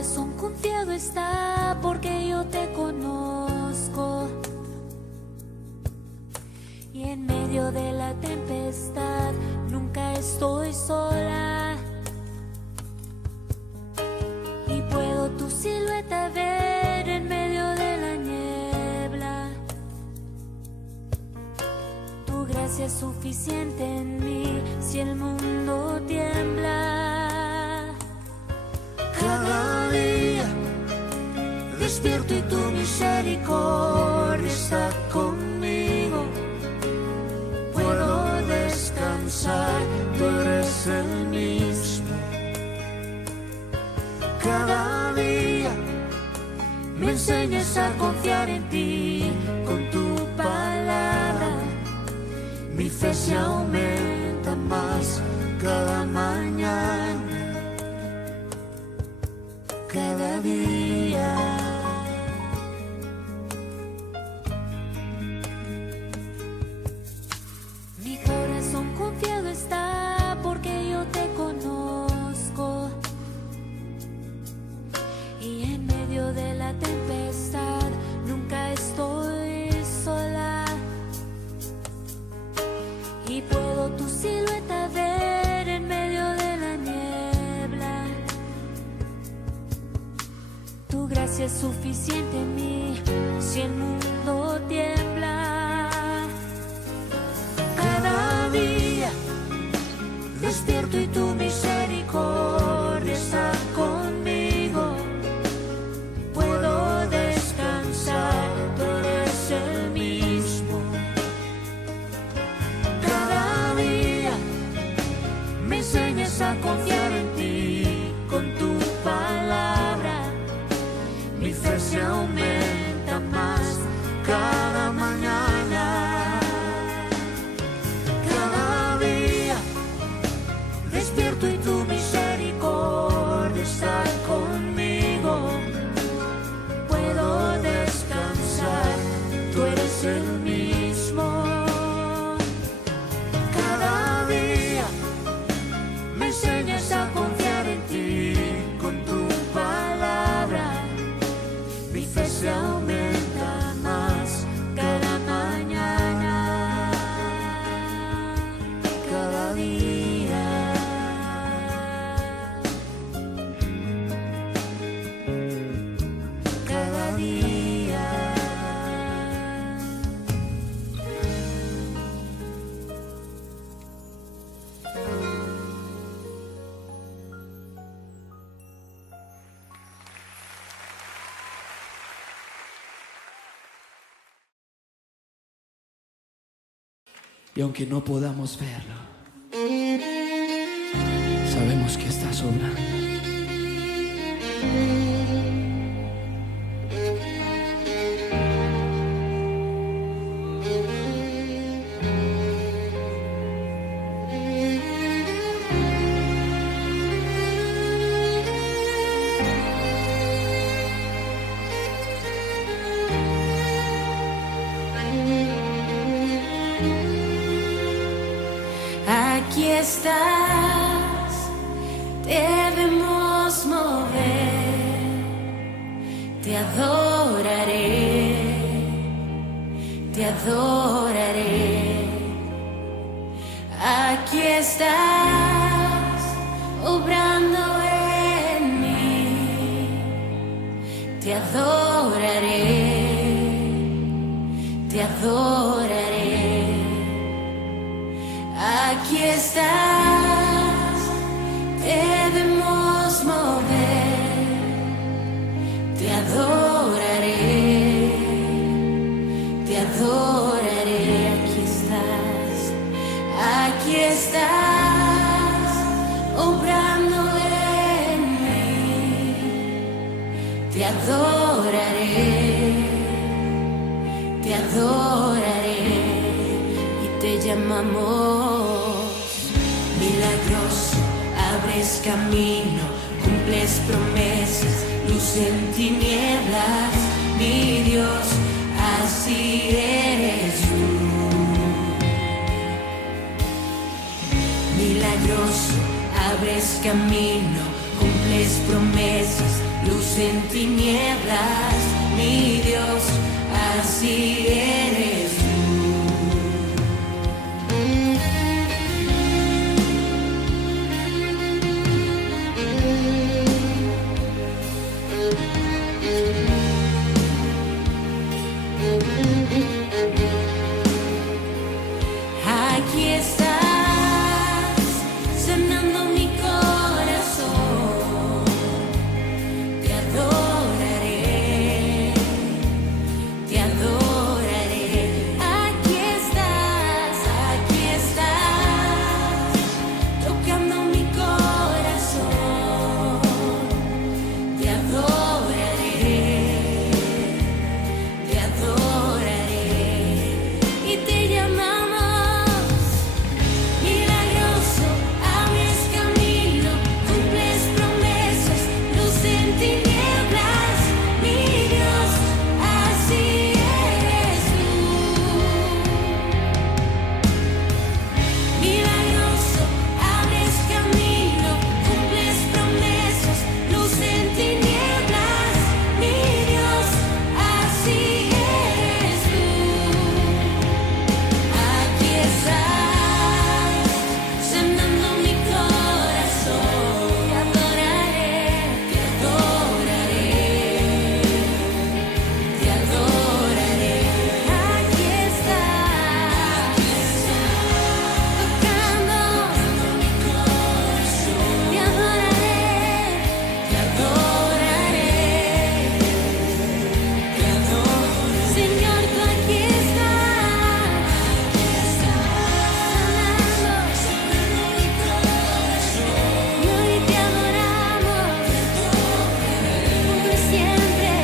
corazón confiado está porque yo te conozco. Y en medio de la tempestad nunca estoy sola. Y puedo tu silueta ver en medio de la niebla. Tu gracia es suficiente en mí si el mundo tiembla. Cada día despierto y tu misericordia está conmigo. Puedo descansar, tú eres el mismo. Cada día me enseñas a confiar en ti con tu palabra. Mi fe se aumenta más cada mañana, cada día. Mi corazón confiado está porque yo te conozco. Y en medio de la tempestad nunca estoy sola. Y puedo tu silueta ver en medio de la niebla. Tu gracia es suficiente en mí si el mundo tiembla. Cada día despierto y tu misericordia está conmigo. Puedo descansar, tú eres el mismo. Cada día me enseñas a confiar en ti con tu palabra. Mi fe se aumenta más cada mañana. Cada día despierto y tu misericordia está conmigo. Puedo descansar, tú eres el mismo. Cada día me enseñas a confiar en ti con tu palabra. Mi fe se aumenta más cada mañana, cada día. Cada día. Y aunque no podamos verlo, sabemos que estás obrando. Aquí estás, debemos mover, te adoraré, te adoraré. Aquí estás, obrando en mí, te adoraré, te adoraré. Aquí estás, debemos mover, te adoraré, te adoraré. Aquí estás, obrando en mí, te adoraré, te adoraré. Y te llamamos milagroso, abres camino, cumples promesas, luz en tinieblas, mi Dios, así eres tú. Milagroso, abres camino, cumples promesas, luz en tinieblas, mi Dios, así eres tú. Aquí estás, sanando mi corazón. Te adoraré, te adoraré. Aquí estás, tocando mi corazón. Te adoraré, te adoraré. Y te llamamos milagroso, abres camino, cumples promesas, luz en tinieblas, mi Dios, así eres tú. Milagroso, abres camino, cumples promesas, luz en tinieblas, mi Dios, así eres tú. Aquí estás, sanando mi corazón. Te adoraré, te adoraré, te adoraré. Aquí estás, tocando mi corazón. Te adoraré, te adoraré, te adoraré. Señor, tú aquí estás, sanando mi corazón. Y hoy te adoramos por siempre.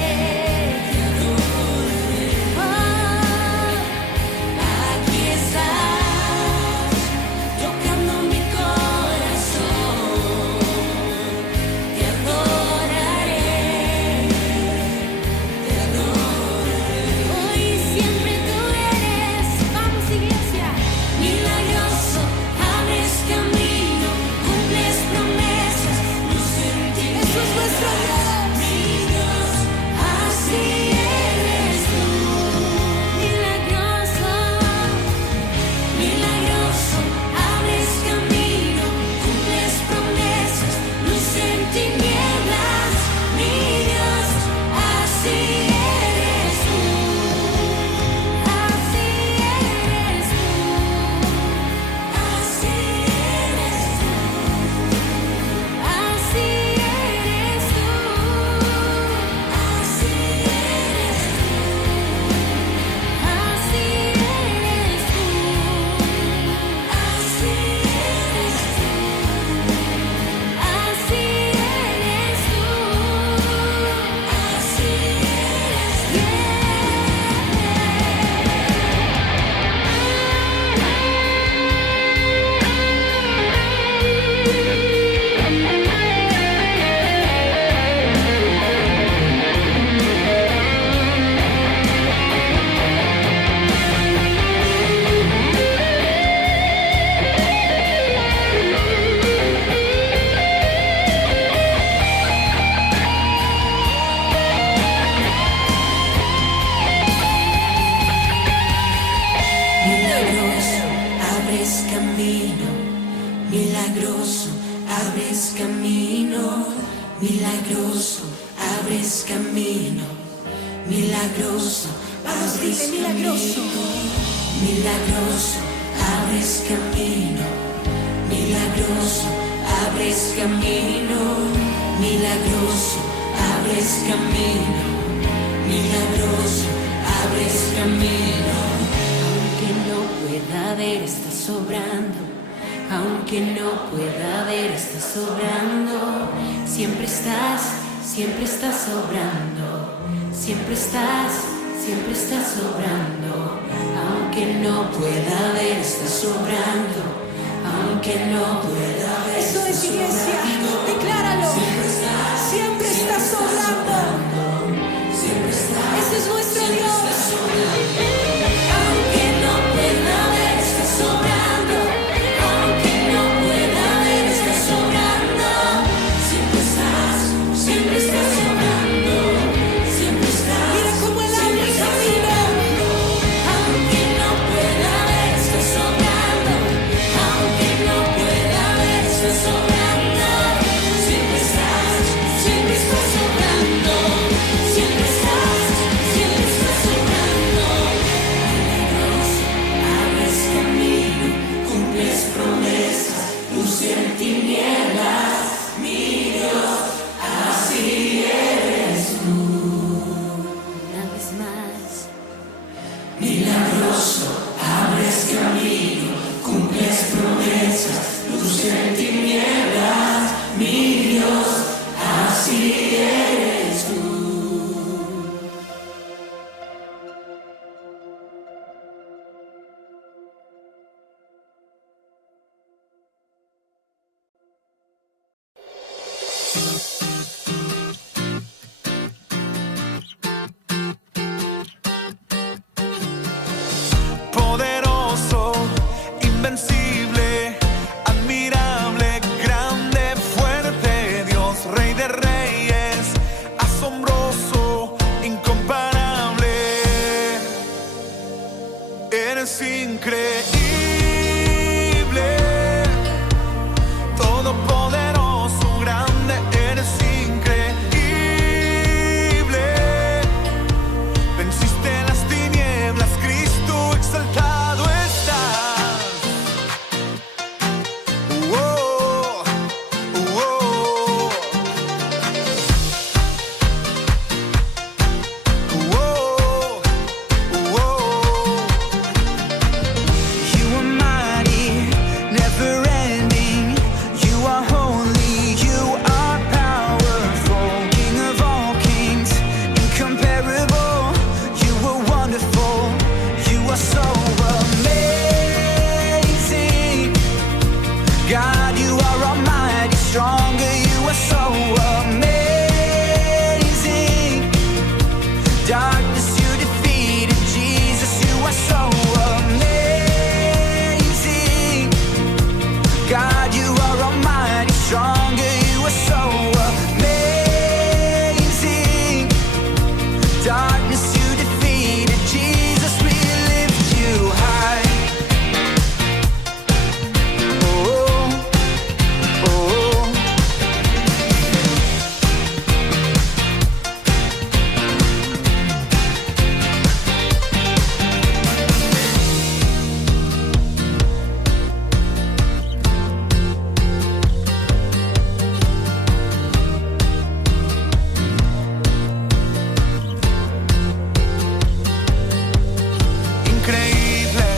Oh, aquí estás, tocando mi corazón. Te adoraré, te adoraré. Hoy siempre tú eres, vamos iglesia, milagroso, abres camino, cumples promesas, luz en ti. Eso es nuestro Dios, mi Dios, así eres tú. Milagroso, milagroso, abres camino, cumples promesas, luz en tinieblas, mi Dios, así eres tú. Así eres tú, así eres tú, así eres tú, así eres tú, así eres tú, así eres tú, así eres tú, así milagroso, abres camino, milagroso, abres camino, milagroso, abres camino, milagroso, Vamos, dile, milagroso. milagroso, abres camino, milagroso, abres camino, milagroso, abres camino, milagroso, abres camino. Aunque no pueda ver, estás sobrando. Aunque no pueda ver, estás sobrando. Siempre estás sobrando. Siempre estás sobrando. Aunque no pueda ver, estás sobrando. Aunque no pueda ver, Eso es iglesia, sobrando. decláralo. Siempre está sobrando. Ese es nuestro Dios. Aunque no pueda ver, está sobrando. Aunque no pueda ver, está sobrando. Siempre estás sobrando. luz en tinieblas, mi Dios, así eres tú. Poderoso, invencible, admirable, grande, fuerte, Dios, Rey de Reyes, asombroso, incomparable. Eres increíble, todopoderoso, grande, eres increíble. Venciste las tinieblas, Cristo exaltado estás. Oh, oh, oh. Oh, oh. You are mighty, never ending. You are holy, you are powerful. King of all kings, incomparable. You are wonderful, you are so amazing. God, you are almighty, stronger, you are so amazing. Darkness you defeated, Jesus, you are so amazing. God, you are almighty, stronger, you are so amazing. Darkness you defeated, Jesus, we lift you high. Oh, oh, oh. Increíble,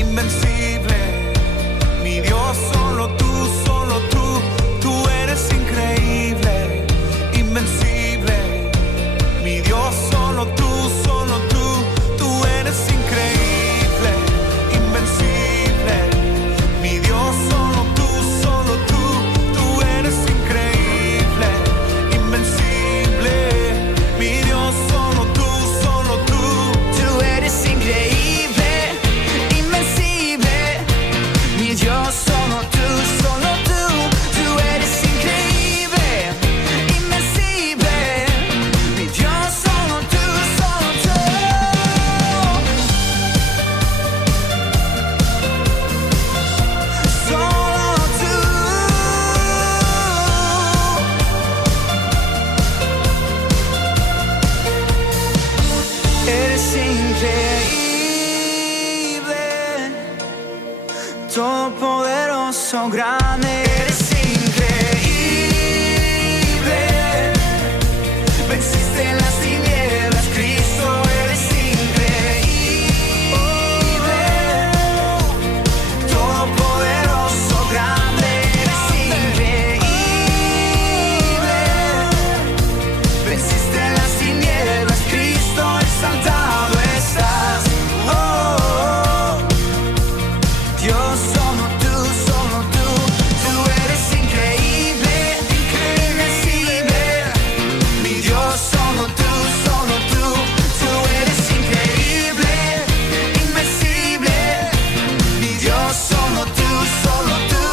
invencible, mi Dios, solo tú eres increíble, invencible, mi Dios, solo tú eres increíble, invencible, mi Dios, solo tú eres increíble, invencible, mi Dios, solo tú eres increíble, invencible, mi Dios, solo tú eres increíble, invencible, mi Dios, solo tú, solo tú. Eres increíble, todopoderoso, grande, eres increíble. Venciste las tinieblas, Cristo, eres increíble. Todopoderoso, grande, eres increíble. Venciste las tinieblas, Cristo, exaltado estás. Oh, oh. Dios, solo tú, tú eres increíble, invencible. Mi Dios, solo tú eres increíble, invencible. Mi Dios, solo tú, solo tú.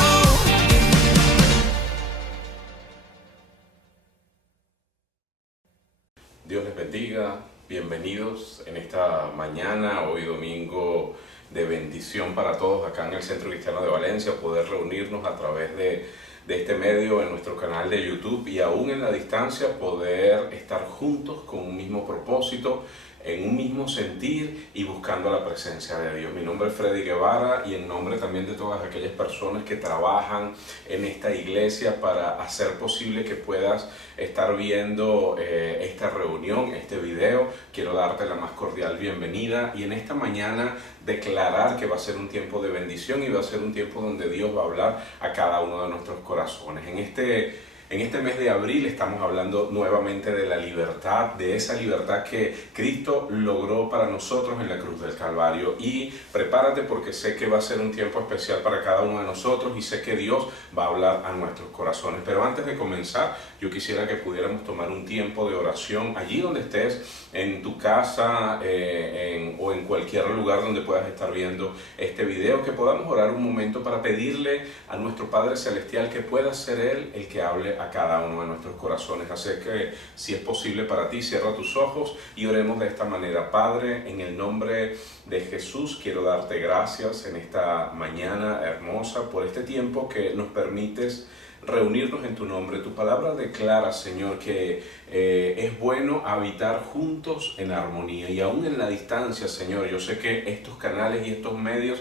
Dios les bendiga, bienvenidos en esta mañana, hoy domingo de bendición para todos acá en el Centro Cristiano de Valencia, poder reunirnos a través de este medio en nuestro canal de YouTube y aún en la distancia poder estar juntos con un mismo propósito en un mismo sentir y buscando la presencia de Dios. Mi nombre es Freddy Guevara y en nombre también de todas aquellas personas que trabajan en esta iglesia para hacer posible que puedas estar viendo esta reunión, este video, quiero darte la más cordial bienvenida y en esta mañana declarar que va a ser un tiempo de bendición y va a ser un tiempo donde Dios va a hablar a cada uno de nuestros corazones. En este mes de abril estamos hablando nuevamente de la libertad, de esa libertad que Cristo logró para nosotros en la cruz del Calvario. Y prepárate porque sé que va a ser un tiempo especial para cada uno de nosotros y sé que Dios va a hablar a nuestros corazones. Pero antes de comenzar, yo quisiera que pudiéramos tomar un tiempo de oración allí donde estés, en tu casa o en cualquier lugar donde puedas estar viendo este video, que podamos orar un momento para pedirle a nuestro Padre Celestial que pueda ser Él el que hable a cada uno de nuestros corazones. Así que si es posible para ti, cierra tus ojos y oremos de esta manera. Padre, en el nombre de Jesús, quiero darte gracias en esta mañana hermosa por este tiempo que nos permites reunirnos en tu nombre. Tu palabra declara, Señor, que es bueno habitar juntos en armonía y aún en la distancia, Señor. Yo sé que estos canales y estos medios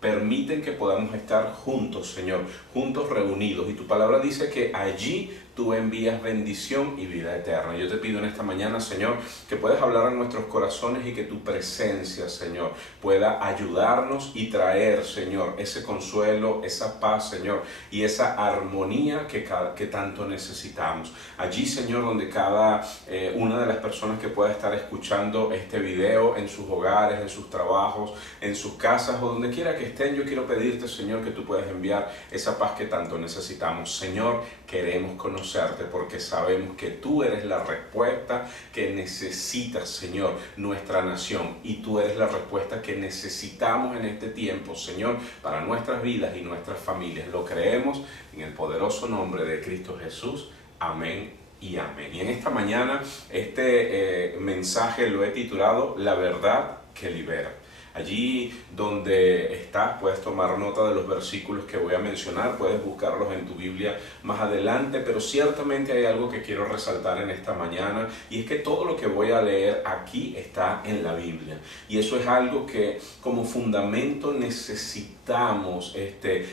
permiten que podamos estar juntos, Señor, juntos reunidos. Y tu palabra dice que allí tú envías bendición y vida eterna. Yo te pido en esta mañana, Señor, que puedas hablar a nuestros corazones y que tu presencia, Señor, pueda ayudarnos y traer, Señor, ese consuelo, esa paz, Señor, y esa armonía que tanto necesitamos. Allí, Señor, donde cada una de las personas que pueda estar escuchando este video, en sus hogares, en sus trabajos, en sus casas o donde quiera que estén, yo quiero pedirte, Señor, que tú puedas enviar esa paz que tanto necesitamos. Señor, queremos conocerte porque sabemos que tú eres la respuesta que necesita, Señor, nuestra nación, y tú eres la respuesta que necesitamos en este tiempo, Señor, para nuestras vidas y nuestras familias. Lo creemos en el poderoso nombre de Cristo Jesús. Amén y amén. Y en esta mañana este mensaje lo he titulado La verdad que libera. Allí donde estás puedes tomar nota de los versículos que voy a mencionar, puedes buscarlos en tu Biblia más adelante, pero ciertamente hay algo que quiero resaltar en esta mañana y es que todo lo que voy a leer aquí está en la Biblia y eso es algo que como fundamento necesitamos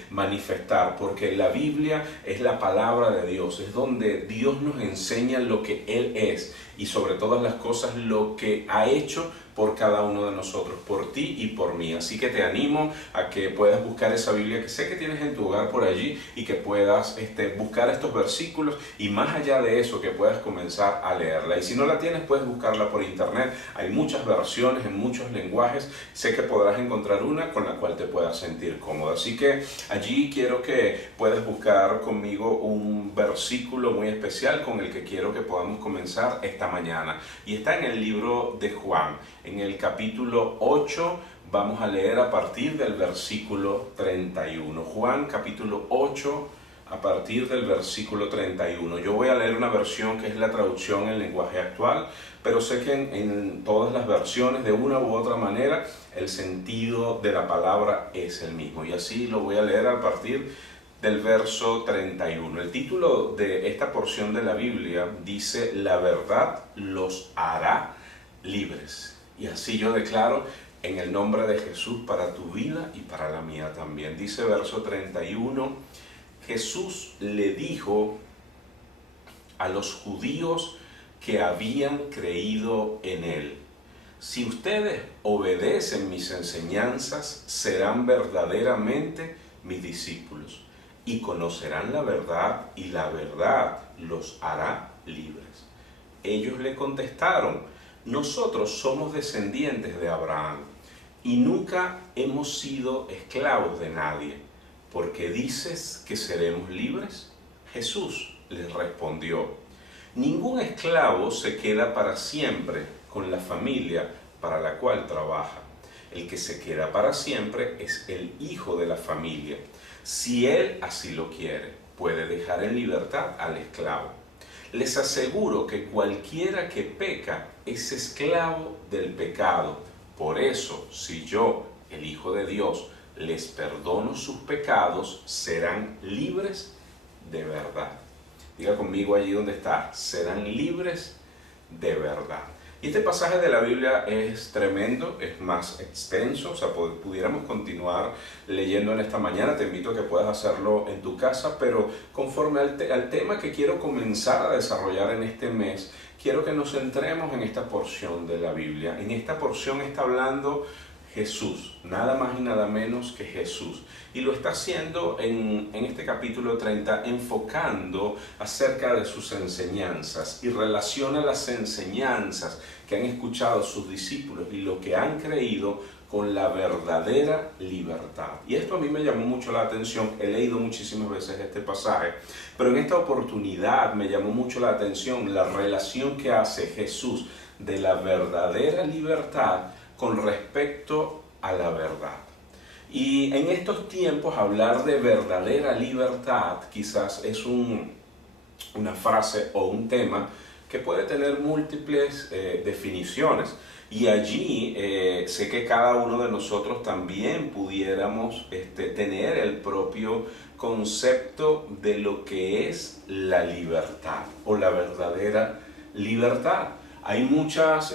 manifestar, porque la Biblia es la palabra de Dios, es donde Dios nos enseña lo que Él es y sobre todas las cosas lo que ha hecho por cada uno de nosotros, por ti y por mí. Así que te animo a que puedas buscar esa Biblia que sé que tienes en tu hogar por allí y que puedas buscar estos versículos y más allá de eso que puedas comenzar a leerla. Y si no la tienes, puedes buscarla por internet. Hay muchas versiones en muchos lenguajes. Sé que podrás encontrar una con la cual te puedas sentir cómodo. Así que allí quiero que puedas buscar conmigo un versículo muy especial con el que quiero que podamos comenzar esta mañana. Y está en el libro de Juan. En el capítulo 8 vamos a leer a partir del versículo 31. Juan capítulo 8 a partir del versículo 31. Yo voy a leer una versión que es la traducción en lenguaje actual, pero sé que en todas las versiones de una u otra manera el sentido de la palabra es el mismo. Y así lo voy a leer a partir del verso 31. El título de esta porción de la Biblia dice: La verdad los hará libres. Y así yo declaro en el nombre de Jesús para tu vida y para la mía también. Dice verso 31, Jesús le dijo a los judíos que habían creído en Él: si ustedes obedecen mis enseñanzas, serán verdaderamente mis discípulos y conocerán la verdad y la verdad los hará libres. Ellos le contestaron: nosotros somos descendientes de Abraham y nunca hemos sido esclavos de nadie. ¿Por qué dices que seremos libres? Jesús les respondió: ningún esclavo se queda para siempre con la familia para la cual trabaja. El que se queda para siempre es el hijo de la familia. Si él así lo quiere, puede dejar en libertad al esclavo. Les aseguro que cualquiera que peca es esclavo del pecado. Por eso, si yo, el Hijo de Dios, les perdono sus pecados, serán libres de verdad. Diga conmigo allí donde está: serán libres de verdad. Y este pasaje de la Biblia es tremendo, es más extenso, o sea, pudiéramos continuar leyendo en esta mañana. Te invito a que puedas hacerlo en tu casa, pero conforme al tema que quiero comenzar a desarrollar en este mes, quiero que nos centremos en esta porción de la Biblia. En esta porción está hablando Jesús, nada más y nada menos que Jesús. Y lo está haciendo en este capítulo 30, enfocando acerca de sus enseñanzas y relaciona las enseñanzas que han escuchado sus discípulos y lo que han creído con la verdadera libertad. Y esto a mí me llamó mucho la atención. He leído muchísimas veces este pasaje, pero en esta oportunidad me llamó mucho la atención la relación que hace Jesús de la verdadera libertad con respecto a la verdad. Y en estos tiempos hablar de verdadera libertad quizás es una frase o un tema que puede tener múltiples definiciones. Y allí sé que cada uno de nosotros también pudiéramos tener el propio concepto de lo que es la libertad o la verdadera libertad. Hay muchos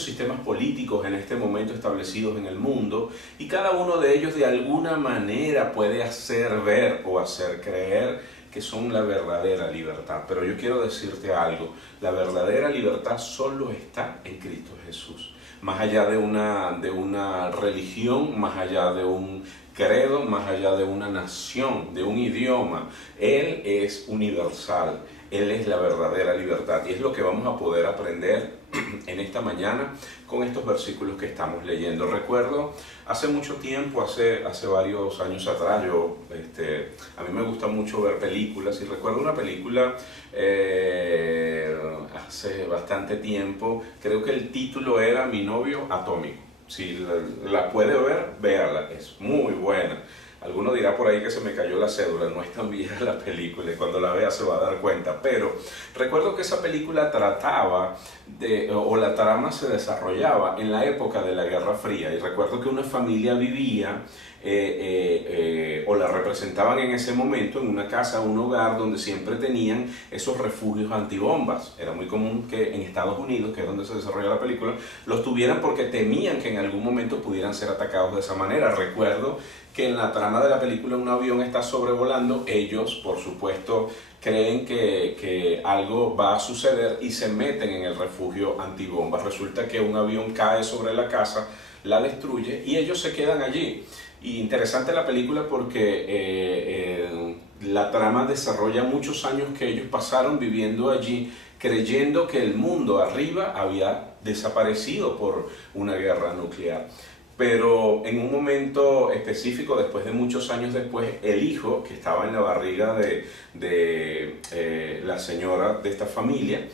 sistemas políticos en este momento establecidos en el mundo y cada uno de ellos de alguna manera puede hacer ver o hacer creer que son la verdadera libertad. Pero yo quiero decirte algo, la verdadera libertad solo está en Cristo Jesús. Más allá de una religión, más allá de un credo, más allá de una nación, de un idioma, Él es universal. Él es la verdadera libertad y es lo que vamos a poder aprender en esta mañana con estos versículos que estamos leyendo. Recuerdo hace mucho tiempo, hace varios años atrás, a mí me gusta mucho ver películas y recuerdo una película hace bastante tiempo, creo que el título era Mi novio atómico. Si la puede ver, véala, es muy buena. Alguno dirá por ahí que se me cayó la cédula, no es tan vieja la película y cuando la vea se va a dar cuenta. Pero recuerdo que esa película trataba o la trama se desarrollaba en la época de la Guerra Fría. Y recuerdo que una familia vivía o la representaban en ese momento en una casa, un hogar donde siempre tenían esos refugios antibombas. Era muy común que en Estados Unidos, que es donde se desarrolla la película, los tuvieran porque temían que en algún momento pudieran ser atacados de esa manera. Recuerdo que en la trama de la película un avión está sobrevolando, ellos por supuesto creen que algo va a suceder y se meten en el refugio antibombas. Resulta que un avión cae sobre la casa, la destruye y ellos se quedan allí. Y interesante la película porque la trama desarrolla muchos años que ellos pasaron viviendo allí, creyendo que el mundo arriba había desaparecido por una guerra nuclear. Pero en un momento específico, después de muchos años después, el hijo que estaba en la barriga de la señora de esta familia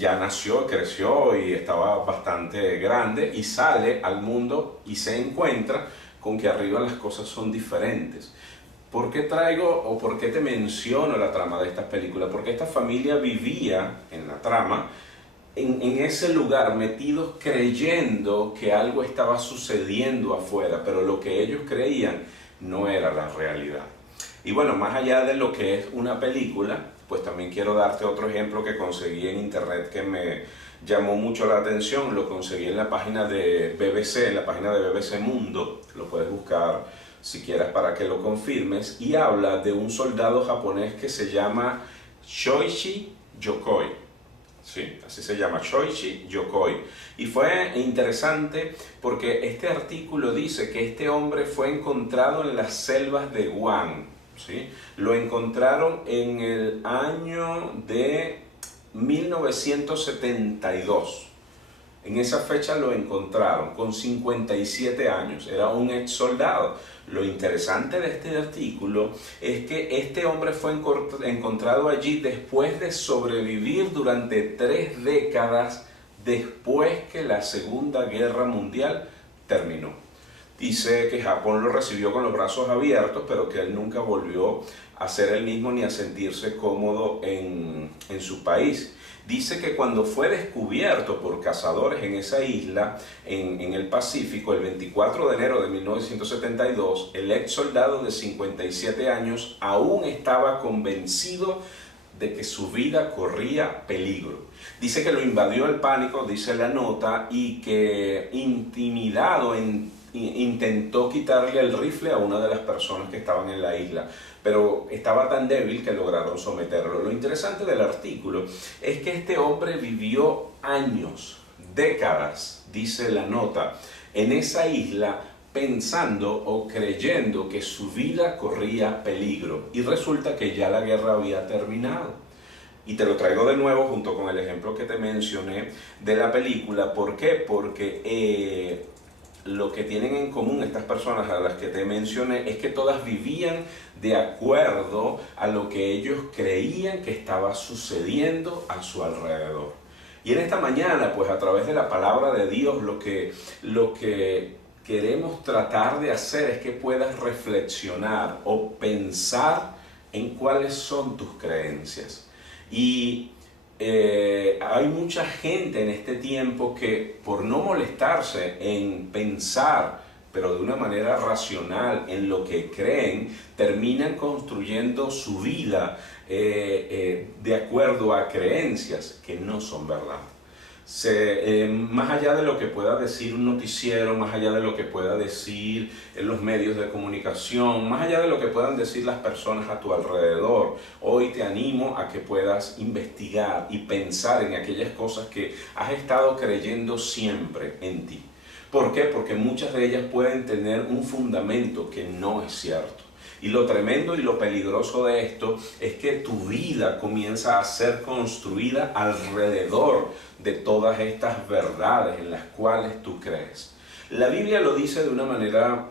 ya nació, creció y estaba bastante grande y sale al mundo y se encuentra con que arriba las cosas son diferentes. ¿Por qué traigo o por qué te menciono la trama de esta película? Porque esta familia vivía en la trama en ese lugar, metidos creyendo que algo estaba sucediendo afuera, pero lo que ellos creían no era la realidad. Y bueno, más allá de lo que es una película, pues también quiero darte otro ejemplo que conseguí en internet que me llamó mucho la atención. Lo conseguí en la página de BBC, en la página de BBC Mundo, lo puedes buscar si quieres para que lo confirmes, y habla de un soldado japonés que se llama Shoichi Yokoi. Sí, así se llama, Shoichi Yokoi. Y fue interesante porque este artículo dice que este hombre fue encontrado en las selvas de Guam. ¿Sí? Lo encontraron en el año de 1972. En esa fecha lo encontraron con 57 años, era un ex soldado. Lo interesante de este artículo es que este hombre fue encontrado allí después de sobrevivir durante 3 décadas después que la Segunda Guerra Mundial terminó. Dice que Japón lo recibió con los brazos abiertos, pero que él nunca volvió a ser el mismo ni a sentirse cómodo en su país. Dice que cuando fue descubierto por cazadores en esa isla, en el Pacífico, el 24 de enero de 1972, el ex soldado de 57 años aún estaba convencido de que su vida corría peligro. Dice que lo invadió el pánico, dice la nota, y que intimidado intentó quitarle el rifle a una de las personas que estaban en la isla, pero estaba tan débil que lograron someterlo. Lo interesante del artículo es que este hombre vivió años, décadas, dice la nota, en esa isla, pensando o creyendo que su vida corría peligro, y resulta que ya la guerra había terminado. Y te lo traigo de nuevo junto con el ejemplo que te mencioné de la película. ¿Por qué? Porque lo que tienen en común estas personas a las que te mencioné es que todas vivían de acuerdo a lo que ellos creían que estaba sucediendo a su alrededor. Y en esta mañana, pues a través de la palabra de Dios, lo que queremos tratar de hacer es que puedas reflexionar o pensar en cuáles son tus creencias. Y hay mucha gente en este tiempo que, por no molestarse en pensar, pero de una manera racional, en lo que creen, terminan construyendo su vida de acuerdo a creencias que no son verdad. Más allá de lo que pueda decir un noticiero, más allá de lo que pueda decir los medios de comunicación, más allá de lo que puedan decir las personas a tu alrededor, hoy te animo a que puedas investigar y pensar en aquellas cosas que has estado creyendo siempre en ti. ¿Por qué? Porque muchas de ellas pueden tener un fundamento que no es cierto. Y lo tremendo y lo peligroso de esto es que tu vida comienza a ser construida alrededor de todas estas verdades en las cuales tú crees. La Biblia lo dice de una manera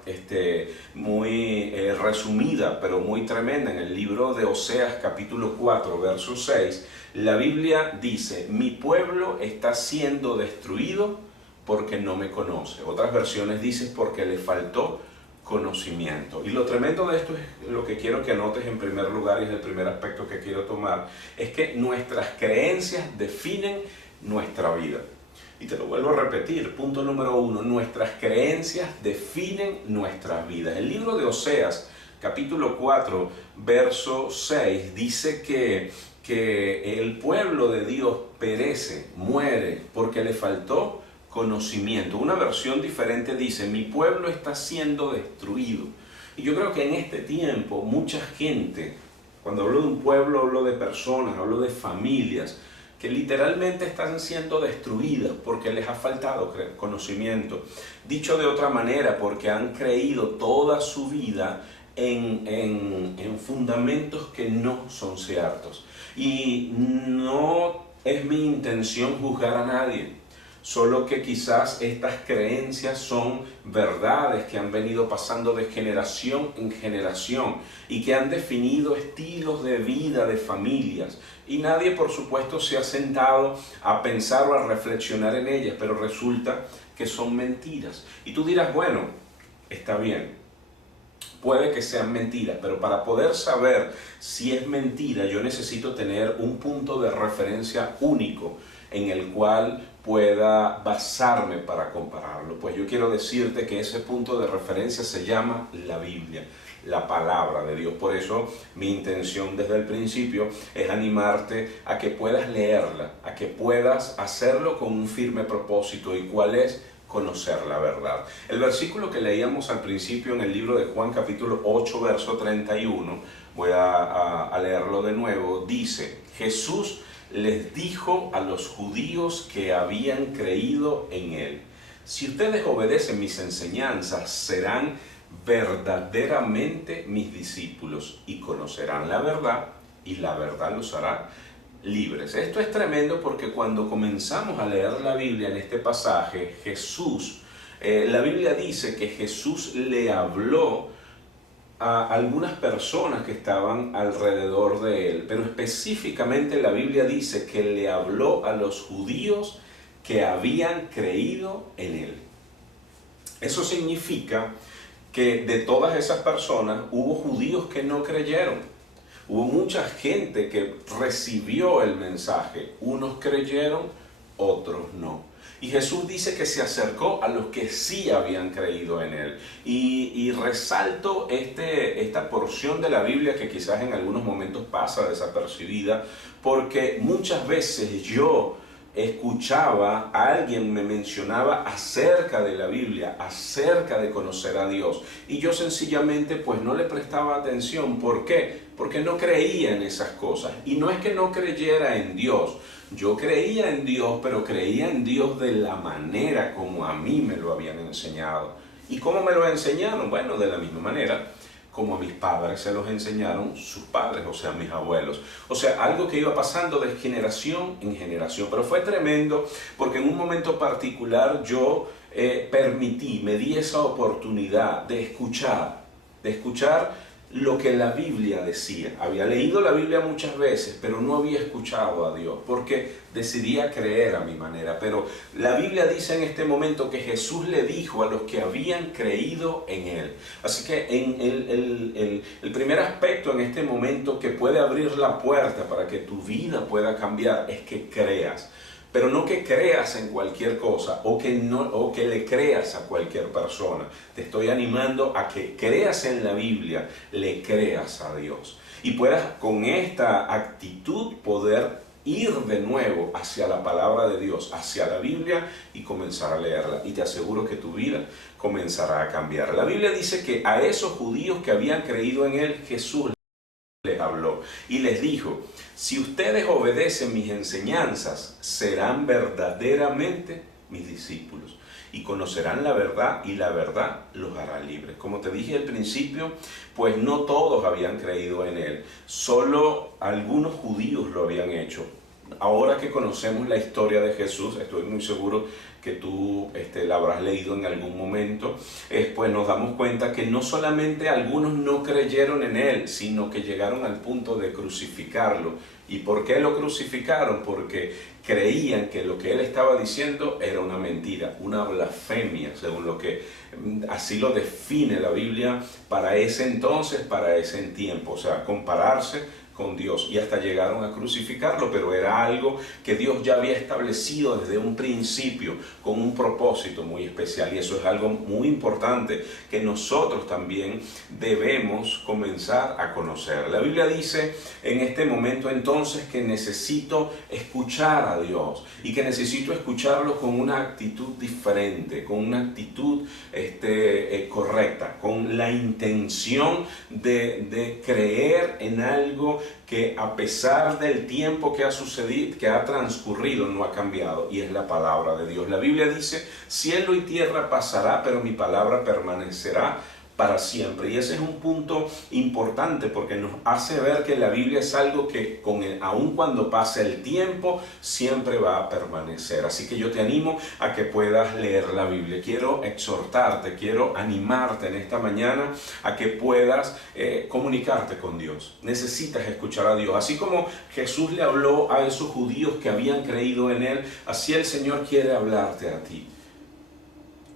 muy resumida, pero muy tremenda. En el libro de Oseas, capítulo 4, verso 6, la Biblia dice: mi pueblo está siendo destruido porque no me conoce. Otras versiones dicen porque le faltó conocimiento. Y lo tremendo de esto es lo que quiero que anotes en primer lugar, y es el primer aspecto que quiero tomar, es que nuestras creencias definen nuestra vida. Y te lo vuelvo a repetir, punto número 1, nuestras creencias definen nuestras vidas. El libro de Oseas, capítulo 4, verso 6, dice que el pueblo de Dios perece, muere, porque le faltó conocimiento. Una versión diferente dice: mi pueblo está siendo destruido. Y yo creo que en este tiempo mucha gente, cuando hablo de un pueblo, hablo de personas, hablo de familias que literalmente están siendo destruidas porque les ha faltado conocimiento. Dicho de otra manera, porque han creído toda su vida en fundamentos que no son ciertos. Y no es mi intención juzgar a nadie, solo que quizás estas creencias son verdades que han venido pasando de generación en generación y que han definido estilos de vida de familias. Y nadie, por supuesto, se ha sentado a pensar o a reflexionar en ellas, pero resulta que son mentiras. Y tú dirás: bueno, está bien, puede que sean mentiras, pero para poder saber si es mentira, yo necesito tener un punto de referencia único en el cual pueda basarme para compararlo. Pues yo quiero decirte que ese punto de referencia se llama la Biblia, la palabra de Dios. Por eso mi intención desde el principio es animarte a que puedas leerla, a que puedas hacerlo con un firme propósito. ¿Y cuál es? Conocer la verdad. El versículo que leíamos al principio en el libro de Juan, capítulo 8, verso 31, voy a leerlo de nuevo. Dice: Jesús les dijo a los judíos que habían creído en él: si ustedes obedecen mis enseñanzas, serán verdaderamente mis discípulos y conocerán la verdad, y la verdad los hará libres. Esto es tremendo porque cuando comenzamos a leer la Biblia en este pasaje, Jesús, la Biblia dice que Jesús le habló a algunas personas que estaban alrededor de él, pero específicamente la Biblia dice que le habló a los judíos que habían creído en él. Eso significa que de todas esas personas hubo judíos que no creyeron. Hubo mucha gente que recibió el mensaje, unos creyeron, otros no. Y Jesús dice que se acercó a los que sí habían creído en Él. Y resalto esta porción de la Biblia que quizás en algunos momentos pasa desapercibida, porque muchas veces yo escuchaba a alguien me mencionaba acerca de la Biblia, acerca de conocer a Dios, y yo sencillamente pues no le prestaba atención. ¿Por qué? Porque no creía en esas cosas. Y no es que no creyera en Dios, yo creía en Dios, pero creía en Dios de la manera como a mí me lo habían enseñado. ¿Y cómo me lo enseñaron? Bueno, de la misma manera como a mis padres se los enseñaron sus padres, o sea, mis abuelos. O sea, algo que iba pasando de generación en generación. Pero fue tremendo porque en un momento particular yo me di esa oportunidad de escuchar lo que la Biblia decía. Había leído la Biblia muchas veces, pero no había escuchado a Dios, porque decidía creer a mi manera. Pero la Biblia dice en este momento que Jesús le dijo a los que habían creído en Él. Así que el primer aspecto en este momento que puede abrir la puerta para que tu vida pueda cambiar es que creas. Pero no que creas en cualquier cosa o que le creas a cualquier persona. Te estoy animando a que creas en la Biblia, le creas a Dios. Y puedas con esta actitud poder ir de nuevo hacia la palabra de Dios, hacia la Biblia y comenzar a leerla. Y te aseguro que tu vida comenzará a cambiar. La Biblia dice que a esos judíos que habían creído en Él, Jesús les habló y les dijo: si ustedes obedecen mis enseñanzas, serán verdaderamente mis discípulos y conocerán la verdad, y la verdad los hará libres. Como te dije al principio, pues no todos habían creído en Él, solo algunos judíos lo habían hecho. Ahora que conocemos la historia de Jesús, estoy muy seguro que tú la habrás leído en algún momento, pues nos damos cuenta que no solamente algunos no creyeron en Él, sino que llegaron al punto de crucificarlo. ¿Y por qué lo crucificaron? Porque creían que lo que Él estaba diciendo era una mentira, una blasfemia, según lo que así lo define la Biblia para ese entonces, para ese tiempo. O sea, compararse con Dios, y hasta llegaron a crucificarlo, pero era algo que Dios ya había establecido desde un principio con un propósito muy especial, y eso es algo muy importante que nosotros también debemos comenzar a conocer. La Biblia dice en este momento entonces que necesito escuchar a Dios y que necesito escucharlo con una actitud diferente, con una actitud correcta, con la intención de creer en algo que a pesar del tiempo que ha sucedido, que ha transcurrido, no ha cambiado, y es la palabra de Dios. La Biblia dice: cielo y tierra pasará, pero mi palabra permanecerá para siempre. Y ese es un punto importante porque nos hace ver que la Biblia es algo que aun cuando pase el tiempo siempre va a permanecer. Así que yo te animo a que puedas leer la Biblia. Quiero exhortarte, quiero animarte en esta mañana a que puedas comunicarte con Dios. Necesitas escuchar a Dios. Así como Jesús le habló a esos judíos que habían creído en Él, así el Señor quiere hablarte a ti.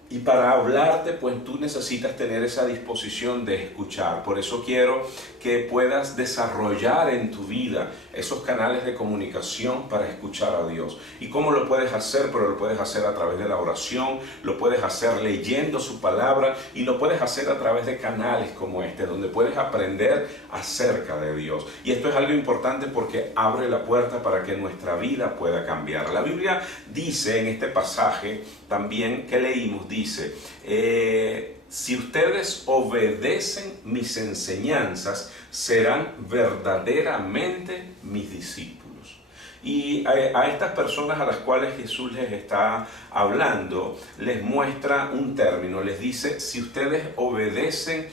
Y para hablarte, pues tú necesitas tener esa disposición de escuchar. Por eso quiero que puedas desarrollar en tu vida esos canales de comunicación para escuchar a Dios. ¿Y cómo lo puedes hacer? Pero lo puedes hacer a través de la oración, lo puedes hacer leyendo su palabra, y lo puedes hacer a través de canales como este, donde puedes aprender acerca de Dios. Y esto es algo importante porque abre la puerta para que nuestra vida pueda cambiar. La Biblia dice en este pasaje también que leímos, dice: si ustedes obedecen mis enseñanzas, serán verdaderamente mis discípulos. Y a estas personas a las cuales Jesús les está hablando, les muestra un término, les dice: si ustedes obedecen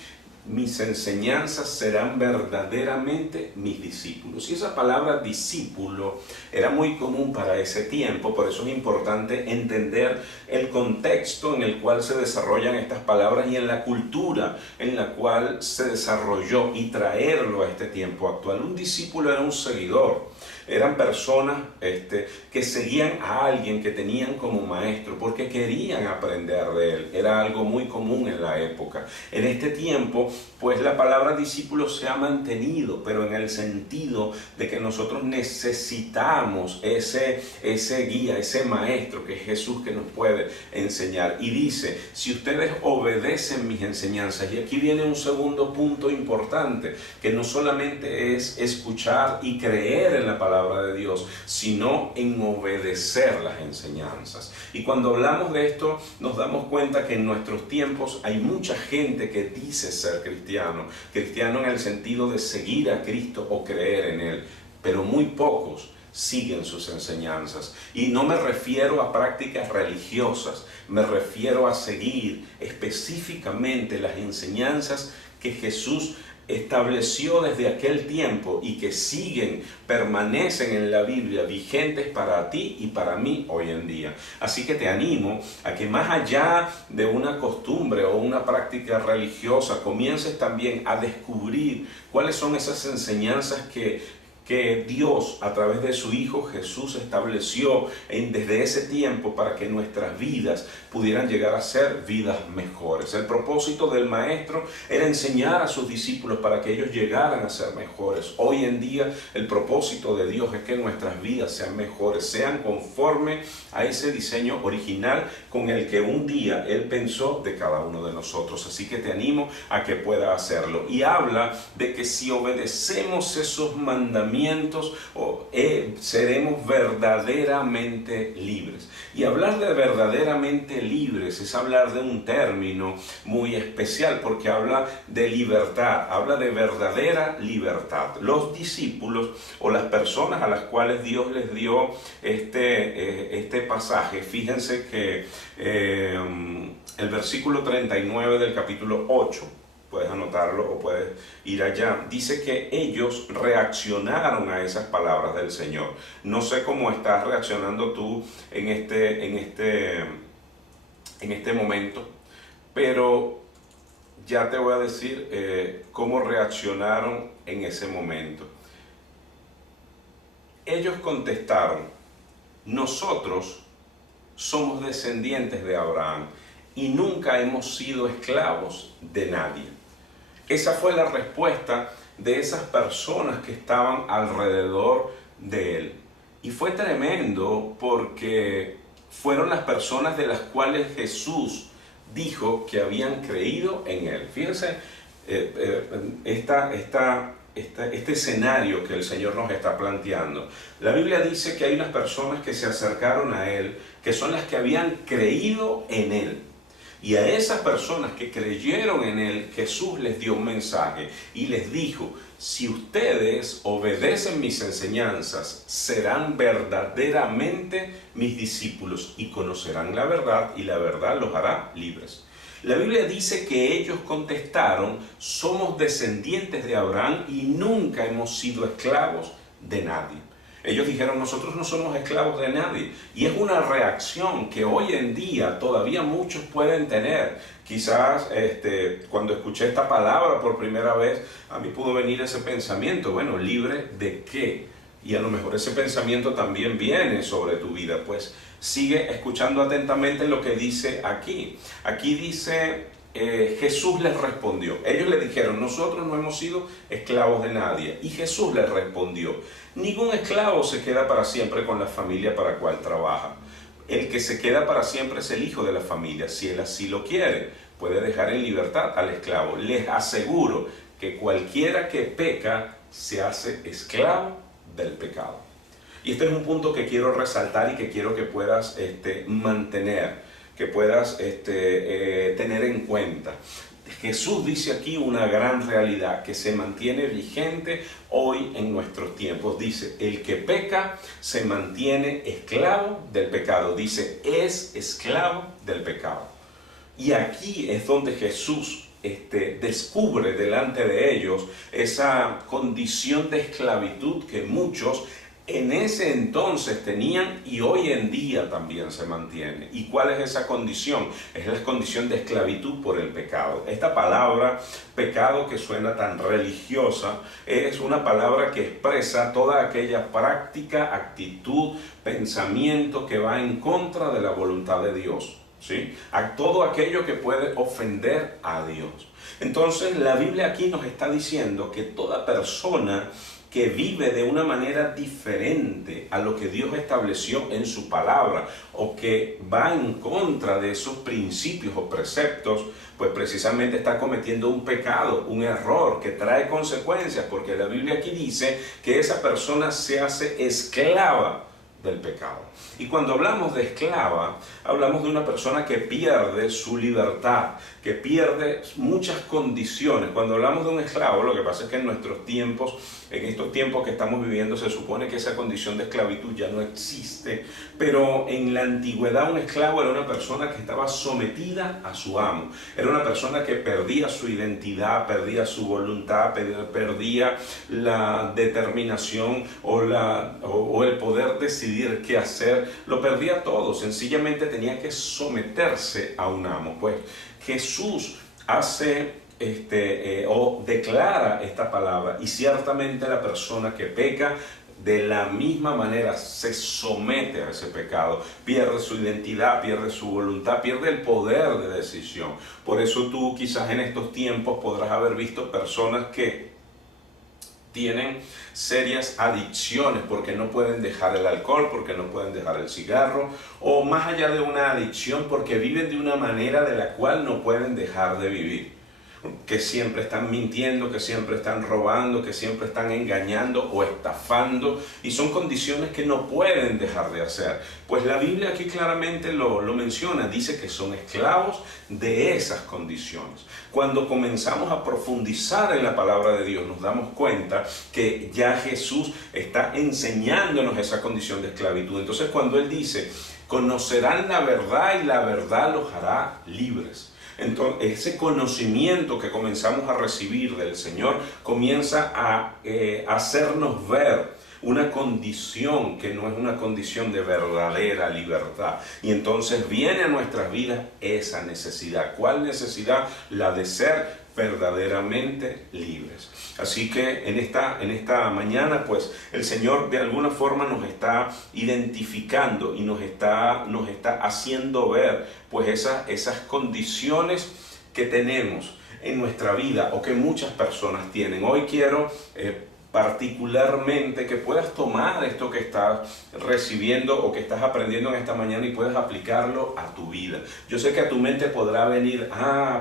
mis enseñanzas, serán verdaderamente mis discípulos. Y esa palabra discípulo era muy común para ese tiempo, por eso es importante entender el contexto en el cual se desarrollan estas palabras y en la cultura en la cual se desarrolló, y traerlo a este tiempo actual. Un discípulo era un seguidor. Eran personas que seguían a alguien que tenían como maestro porque querían aprender de él. Era algo muy común en la época. En este tiempo, pues la palabra discípulo se ha mantenido, pero en el sentido de que nosotros necesitamos ese guía, ese maestro que es Jesús, que nos puede enseñar. Y dice, si ustedes obedecen mis enseñanzas, y aquí viene un segundo punto importante, que no solamente es escuchar y creer en la palabra de Dios, sino en obedecer las enseñanzas. Y cuando hablamos de esto, nos damos cuenta que en nuestros tiempos hay mucha gente que dice ser cristiano en el sentido de seguir a Cristo o creer en Él, pero muy pocos siguen sus enseñanzas. Y no me refiero a prácticas religiosas, me refiero a seguir específicamente las enseñanzas que Jesús estableció desde aquel tiempo y que permanecen en la Biblia, vigentes para ti y para mí hoy en día. Así que te animo a que más allá de una costumbre o una práctica religiosa, comiences también a descubrir cuáles son esas enseñanzas que Dios a través de su Hijo Jesús estableció desde ese tiempo para que nuestras vidas pudieran llegar a ser vidas mejores. El propósito del Maestro era enseñar a sus discípulos para que ellos llegaran a ser mejores. Hoy en día el propósito de Dios es que nuestras vidas sean mejores, sean conforme a ese diseño original con el que un día Él pensó de cada uno de nosotros. Así que te animo a que puedas hacerlo. Y habla de que si obedecemos esos mandamientos, seremos verdaderamente libres. Y hablar de verdaderamente libres es hablar de un término muy especial, porque habla de libertad, habla de verdadera libertad. Los discípulos o las personas a las cuales Dios les dio este pasaje, fíjense que el versículo 39 del capítulo 8, puedes anotarlo o puedes ir allá, dice que ellos reaccionaron a esas palabras del Señor. No sé cómo estás reaccionando tú en este momento, pero ya te voy a decir cómo reaccionaron en ese momento. Ellos contestaron: nosotros somos descendientes de Abraham y nunca hemos sido esclavos de nadie. Esa fue la respuesta de esas personas que estaban alrededor de él. Y fue tremendo porque fueron las personas de las cuales Jesús dijo que habían creído en él. Fíjense este escenario que el Señor nos está planteando. La Biblia dice que hay unas personas que se acercaron a él, que son las que habían creído en él. Y a esas personas que creyeron en él, Jesús les dio un mensaje y les dijo: si ustedes obedecen mis enseñanzas, serán verdaderamente mis discípulos y conocerán la verdad, y la verdad los hará libres. La Biblia dice que ellos contestaron: somos descendientes de Abraham y nunca hemos sido esclavos de nadie. Ellos dijeron: nosotros no somos esclavos de nadie. Y es una reacción que hoy en día todavía muchos pueden tener. Quizás cuando escuché esta palabra por primera vez, a mí pudo venir ese pensamiento: bueno, ¿libre de qué? Y a lo mejor ese pensamiento también viene sobre tu vida. Pues sigue escuchando atentamente lo que dice aquí. Aquí dice: Jesús les respondió. Ellos le dijeron: nosotros no hemos sido esclavos de nadie. Y Jesús les respondió: ningún esclavo se queda para siempre con la familia para la cual trabaja. El que se queda para siempre es el hijo de la familia. Si él así lo quiere, puede dejar en libertad al esclavo. Les aseguro que cualquiera que peca se hace esclavo del pecado. Y este es un punto que quiero resaltar y que quiero que puedas mantener, que puedas tener en cuenta. Jesús dice aquí una gran realidad que se mantiene vigente hoy en nuestros tiempos. Dice: el que peca se mantiene esclavo del pecado. Dice: es esclavo del pecado. Y aquí es donde Jesús descubre delante de ellos esa condición de esclavitud que muchos en ese entonces tenían y hoy en día también se mantiene. ¿Y cuál es esa condición? Es la condición de esclavitud por el pecado. Esta palabra pecado, que suena tan religiosa, es una palabra que expresa toda aquella práctica, actitud, pensamiento que va en contra de la voluntad de Dios, ¿sí? A todo aquello que puede ofender a Dios. Entonces la Biblia aquí nos está diciendo que toda persona que vive de una manera diferente a lo que Dios estableció en su palabra, o que va en contra de esos principios o preceptos, pues precisamente está cometiendo un pecado, un error que trae consecuencias, porque la Biblia aquí dice que esa persona se hace esclava del pecado. Y cuando hablamos de esclava, hablamos de una persona que pierde su libertad, que pierde muchas condiciones. Cuando hablamos de un esclavo, lo que pasa es que en nuestros tiempos, en estos tiempos que estamos viviendo, se supone que esa condición de esclavitud ya no existe, pero en la antigüedad un esclavo era una persona que estaba sometida a su amo, era una persona que perdía su identidad, perdía su voluntad, perdía la determinación o el poder decidir qué hacer, lo perdía todo, sencillamente tenía que someterse a un amo. Pues Jesús hace o declara esta palabra, y ciertamente la persona que peca de la misma manera se somete a ese pecado, pierde su identidad, pierde su voluntad, pierde el poder de decisión. Por eso tú quizás en estos tiempos podrás haber visto personas que tienen serias adicciones porque no pueden dejar el alcohol, porque no pueden dejar el cigarro, o más allá de una adicción, porque viven de una manera de la cual no pueden dejar de vivir, que siempre están mintiendo, que siempre están robando, que siempre están engañando o estafando, y son condiciones que no pueden dejar de hacer. Pues la Biblia aquí claramente lo menciona, dice que son esclavos de esas condiciones. Cuando comenzamos a profundizar en la palabra de Dios, nos damos cuenta que ya Jesús está enseñándonos esa condición de esclavitud. Entonces cuando Él dice, conocerán la verdad y la verdad los hará libres. Entonces, ese conocimiento que comenzamos a recibir del Señor comienza a hacernos ver una condición que no es una condición de verdadera libertad. Y entonces viene a nuestras vidas esa necesidad. ¿Cuál necesidad? La de ser verdaderamente libres. Así que en esta mañana, pues el Señor de alguna forma nos está identificando y nos está haciendo ver pues esas condiciones que tenemos en nuestra vida o que muchas personas tienen. Hoy quiero particularmente que puedas tomar esto que estás recibiendo o que estás aprendiendo en esta mañana y puedas aplicarlo a tu vida. Yo sé que a tu mente podrá venir,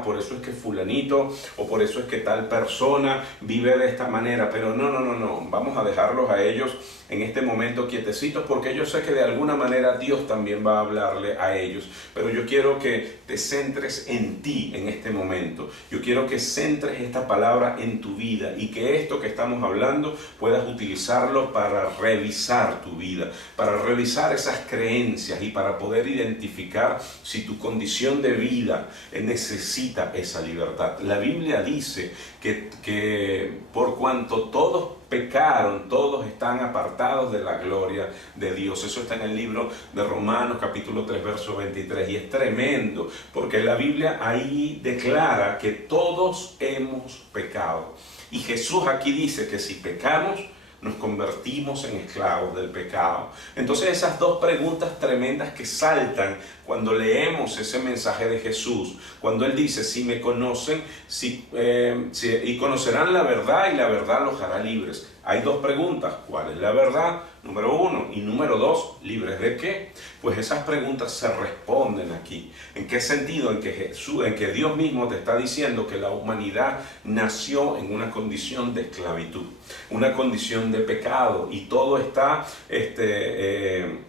por eso es que fulanito o por eso es que tal persona vive de esta manera, pero no, vamos a dejarlos a ellos en este momento quietecitos, porque yo sé que de alguna manera Dios también va a hablarle a ellos, pero yo quiero que te centres en ti en este momento. Yo quiero que centres esta palabra en tu vida y que esto que estamos hablando puedas utilizarlo para revisar tu vida, para revisar esas creencias y para poder identificar si tu condición de vida necesita esa libertad. La Biblia dice que por cuanto todos pecaron, todos están apartados de la gloria de Dios. Eso está en el libro de Romanos capítulo 3 verso 23, y es tremendo porque la Biblia ahí declara que todos hemos pecado, y Jesús aquí dice que si pecamos nos convertimos en esclavos del pecado. Entonces esas dos preguntas tremendas que saltan cuando leemos ese mensaje de Jesús, cuando Él dice, si me conocen, y conocerán la verdad y la verdad los hará libres. Hay dos preguntas, ¿cuál es la verdad? Número uno, y número dos, ¿libres de qué? Pues esas preguntas se responden aquí. ¿En qué sentido? En que Dios mismo te está diciendo que la humanidad nació en una condición de esclavitud, una condición de pecado, y todo está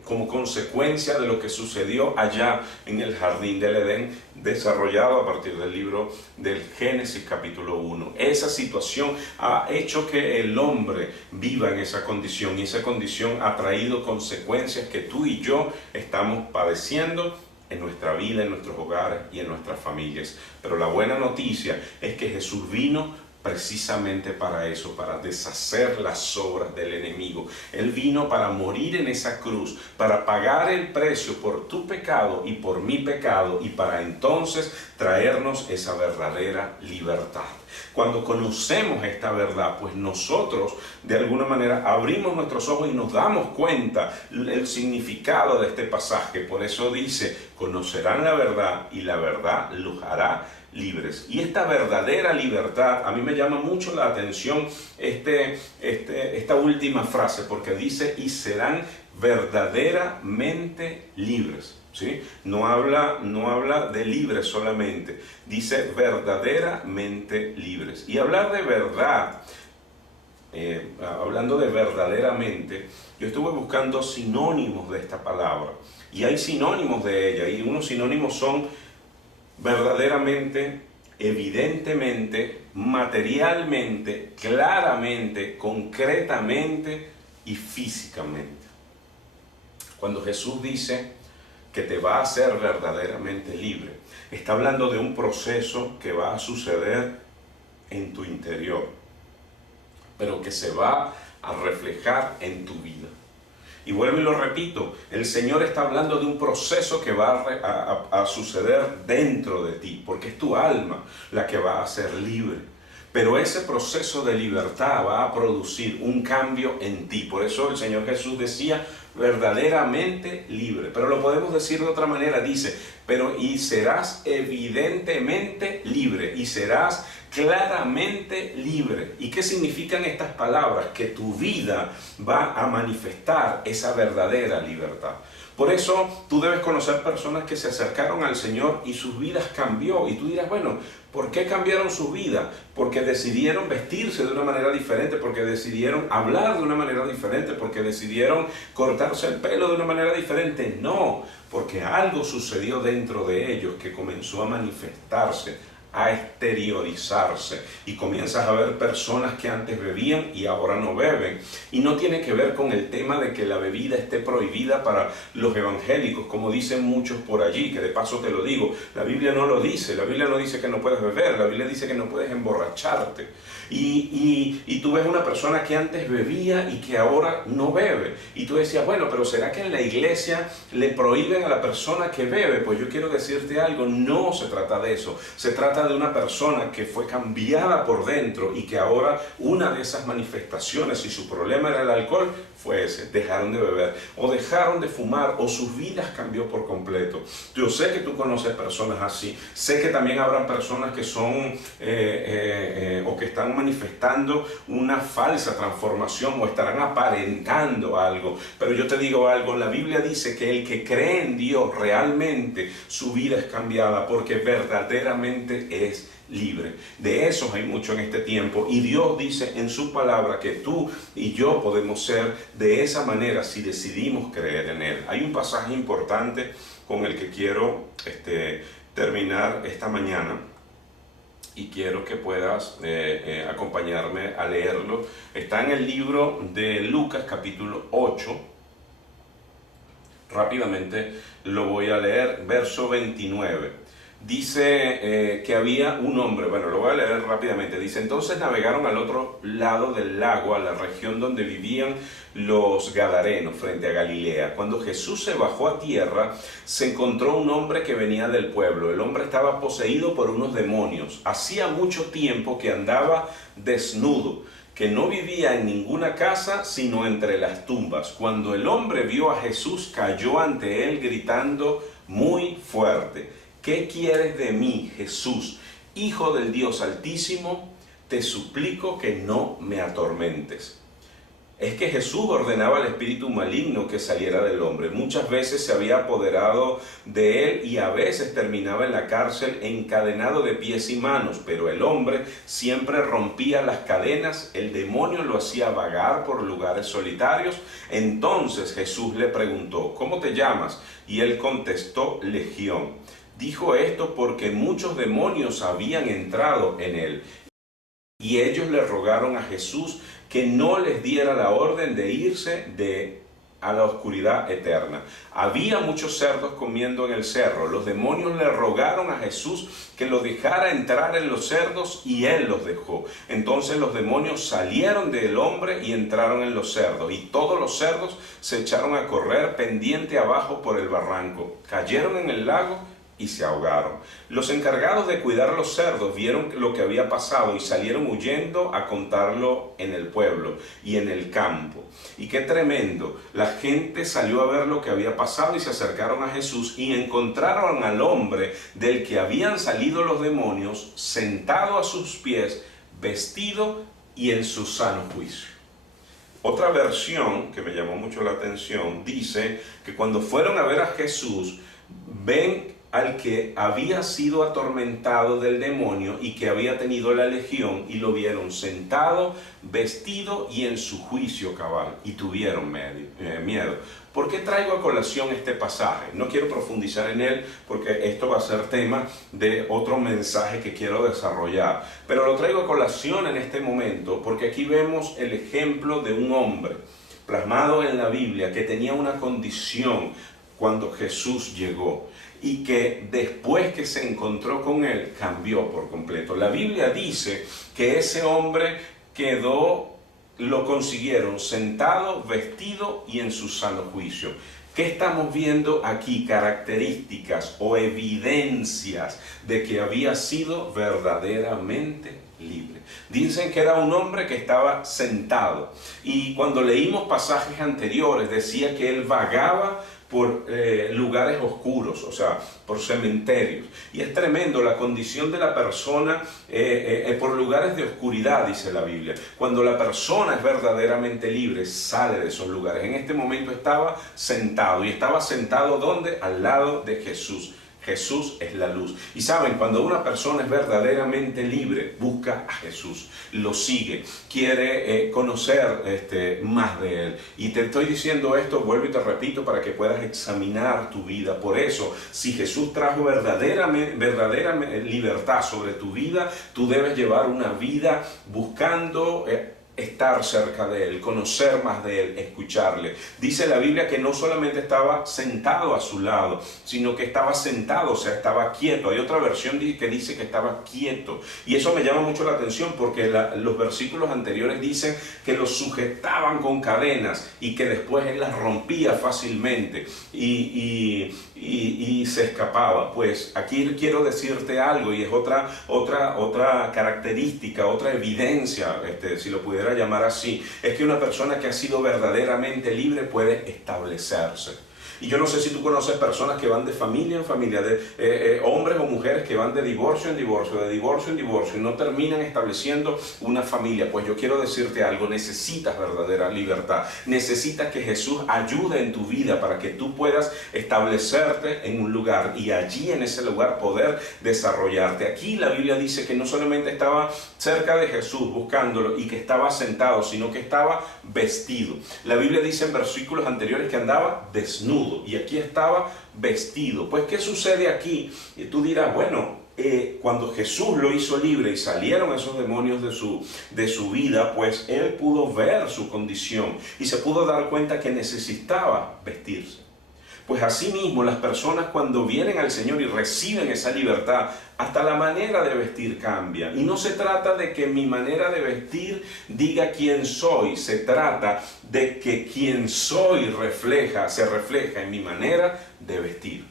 como consecuencia de lo que sucedió allá en el jardín del Edén, desarrollado a partir del libro del Génesis capítulo 1. Esa situación ha hecho que el hombre viva en esa condición, y esa condición ha traído consecuencias que tú y yo estamos padeciendo en nuestra vida, en nuestros hogares y en nuestras familias. Pero la buena noticia es que Jesús vino precisamente para eso, para deshacer las obras del enemigo. Él vino para morir en esa cruz, para pagar el precio por tu pecado y por mi pecado, y para entonces traernos esa verdadera libertad. Cuando conocemos esta verdad, pues nosotros de alguna manera abrimos nuestros ojos y nos damos cuenta el significado de este pasaje. Por eso dice, conocerán la verdad y la verdad los hará libres. Y esta verdadera libertad, a mí me llama mucho la atención esta última frase, porque dice, y serán verdaderamente libres. ¿Sí? No habla de libres solamente, dice verdaderamente libres. Y hablar de verdad, hablando de verdaderamente, yo estuve buscando sinónimos de esta palabra, y hay sinónimos de ella, y unos sinónimos son verdaderamente, evidentemente, materialmente, claramente, concretamente y físicamente. Cuando Jesús dice que te va a hacer verdaderamente libre, está hablando de un proceso que va a suceder en tu interior, pero que se va a reflejar en tu vida. Y vuelvo y lo repito, el Señor está hablando de un proceso que va a suceder dentro de ti, porque es tu alma la que va a ser libre. Pero ese proceso de libertad va a producir un cambio en ti. Por eso el Señor Jesús decía, verdaderamente libre. Pero lo podemos decir de otra manera, dice, pero y serás evidentemente libre, y serás claramente libre. ¿Y qué significan estas palabras? Que tu vida va a manifestar esa verdadera libertad. Por eso tú debes conocer personas que se acercaron al Señor y sus vidas cambió. Y tú dirás, bueno, ¿por qué cambiaron su vida? Porque decidieron vestirse de una manera diferente, porque decidieron hablar de una manera diferente, porque decidieron cortarse el pelo de una manera diferente. No, porque algo sucedió dentro de ellos que comenzó a manifestarse, a exteriorizarse, y comienzas a ver personas que antes bebían y ahora no beben. Y no tiene que ver con el tema de que la bebida esté prohibida para los evangélicos, como dicen muchos por allí, que de paso te lo digo, la Biblia no lo dice. La Biblia no dice que no puedes beber, la Biblia dice que no puedes emborracharte. Y tú ves una persona que antes bebía y que ahora no bebe, y tú decías, bueno, pero ¿será que en la iglesia le prohíben a la persona que bebe? Pues yo quiero decirte algo, no se trata de eso. Se trata de una persona que fue cambiada por dentro y que ahora una de esas manifestaciones, si su problema era el alcohol, fue ese: dejaron de beber o dejaron de fumar, o sus vidas cambió por completo. Yo sé que tú conoces personas así, sé que también habrán personas que son o que están manifestando una falsa transformación o estarán aparentando algo, pero yo te digo algo, la Biblia dice que el que cree en Dios realmente su vida es cambiada, porque verdaderamente es libre. De esos hay mucho en este tiempo, y Dios dice en su palabra que tú y yo podemos ser de esa manera si decidimos creer en Él. Hay un pasaje importante con el que quiero terminar esta mañana, y quiero que puedas acompañarme a leerlo. Está en el libro de Lucas capítulo 8. Rápidamente lo voy a leer, verso 29. Dice que había un hombre, bueno, lo voy a leer rápidamente. Dice, entonces navegaron al otro lado del lago, a la región donde vivían los Gadarenos, frente a Galilea. Cuando Jesús se bajó a tierra, se encontró un hombre que venía del pueblo. El hombre estaba poseído por unos demonios. Hacía mucho tiempo que andaba desnudo, que no vivía en ninguna casa, sino entre las tumbas. Cuando el hombre vio a Jesús, cayó ante él gritando muy fuerte: ¿qué quieres de mí, Jesús, Hijo del Dios Altísimo? Te suplico que no me atormentes. Es que Jesús ordenaba al espíritu maligno que saliera del hombre. Muchas veces se había apoderado de él y a veces terminaba en la cárcel encadenado de pies y manos, pero el hombre siempre rompía las cadenas. El demonio lo hacía vagar por lugares solitarios. Entonces Jesús le preguntó, ¿cómo te llamas? Y él contestó, Legión. Dijo esto porque muchos demonios habían entrado en él, y ellos le rogaron a Jesús que no les diera la orden de irse de a la oscuridad eterna. Había muchos cerdos comiendo en el cerro. Los demonios le rogaron a Jesús que lo dejara entrar en los cerdos y él los dejó. Entonces los demonios salieron del hombre y entraron en los cerdos. Y todos los cerdos se echaron a correr pendiente abajo por el barranco. Cayeron en el lago y se ahogaron. Los encargados de cuidar a los cerdos vieron lo que había pasado y salieron huyendo a contarlo en el pueblo y en el campo. Y qué tremendo, la gente salió a ver lo que había pasado y se acercaron a Jesús y encontraron al hombre del que habían salido los demonios sentado a sus pies, vestido y en su sano juicio. Otra versión que me llamó mucho la atención dice que cuando fueron a ver a Jesús, ven al que había sido atormentado del demonio y que había tenido la legión, y lo vieron sentado, vestido y en su juicio cabal, y tuvieron miedo. ¿Por qué traigo a colación este pasaje? No quiero profundizar en él porque esto va a ser tema de otro mensaje que quiero desarrollar, pero lo traigo a colación en este momento porque aquí vemos el ejemplo de un hombre plasmado en la Biblia que tenía una condición cuando Jesús llegó, y que después que se encontró con él, cambió por completo. La Biblia dice que ese hombre lo consiguieron sentado, vestido y en su sano juicio. ¿Qué estamos viendo aquí? Características o evidencias de que había sido verdaderamente libre. Dicen que era un hombre que estaba sentado, y cuando leímos pasajes anteriores decía que él vagaba por lugares oscuros, o sea, por cementerios. Y es tremendo la condición de la persona por lugares de oscuridad, dice la Biblia. Cuando la persona es verdaderamente libre, sale de esos lugares. En este momento estaba sentado, y estaba sentado ¿dónde? Al lado de Jesús. Jesús es la luz. Y saben, cuando una persona es verdaderamente libre, busca a Jesús, lo sigue, quiere conocer más de Él. Y te estoy diciendo esto, vuelvo y te repito, para que puedas examinar tu vida. Por eso, si Jesús trajo verdadera libertad sobre tu vida, tú debes llevar una vida buscando estar cerca de Él, conocer más de Él, escucharle. Dice la Biblia que no solamente estaba sentado a su lado, sino que estaba sentado, o sea, estaba quieto. Hay otra versión que dice que estaba quieto, y eso me llama mucho la atención porque los versículos anteriores dicen que lo sujetaban con cadenas y que después Él las rompía fácilmente y se escapaba. Pues aquí quiero decirte algo, y es otra característica, otra evidencia, si lo pudiera llamar así, es que una persona que ha sido verdaderamente libre puede establecerse. Y yo no sé si tú conoces personas que van de familia en familia, hombres o mujeres que van de divorcio en divorcio, de divorcio en divorcio, y no terminan estableciendo una familia. Pues yo quiero decirte algo: necesitas verdadera libertad, necesitas que Jesús ayude en tu vida para que tú puedas establecerte en un lugar y allí en ese lugar poder desarrollarte. Aquí la Biblia dice que no solamente estaba cerca de Jesús buscándolo y que estaba sentado, sino que estaba vestido. La Biblia dice en versículos anteriores que andaba desnudo, y aquí estaba vestido. Pues ¿qué sucede aquí? Y tú dirás, bueno, cuando Jesús lo hizo libre y salieron esos demonios de su vida, pues Él pudo ver su condición y se pudo dar cuenta que necesitaba vestirse. Pues así mismo las personas, cuando vienen al Señor y reciben esa libertad, hasta la manera de vestir cambia. Y no se trata de que mi manera de vestir diga quién soy, se trata de que quien soy se refleja en mi manera de vestir.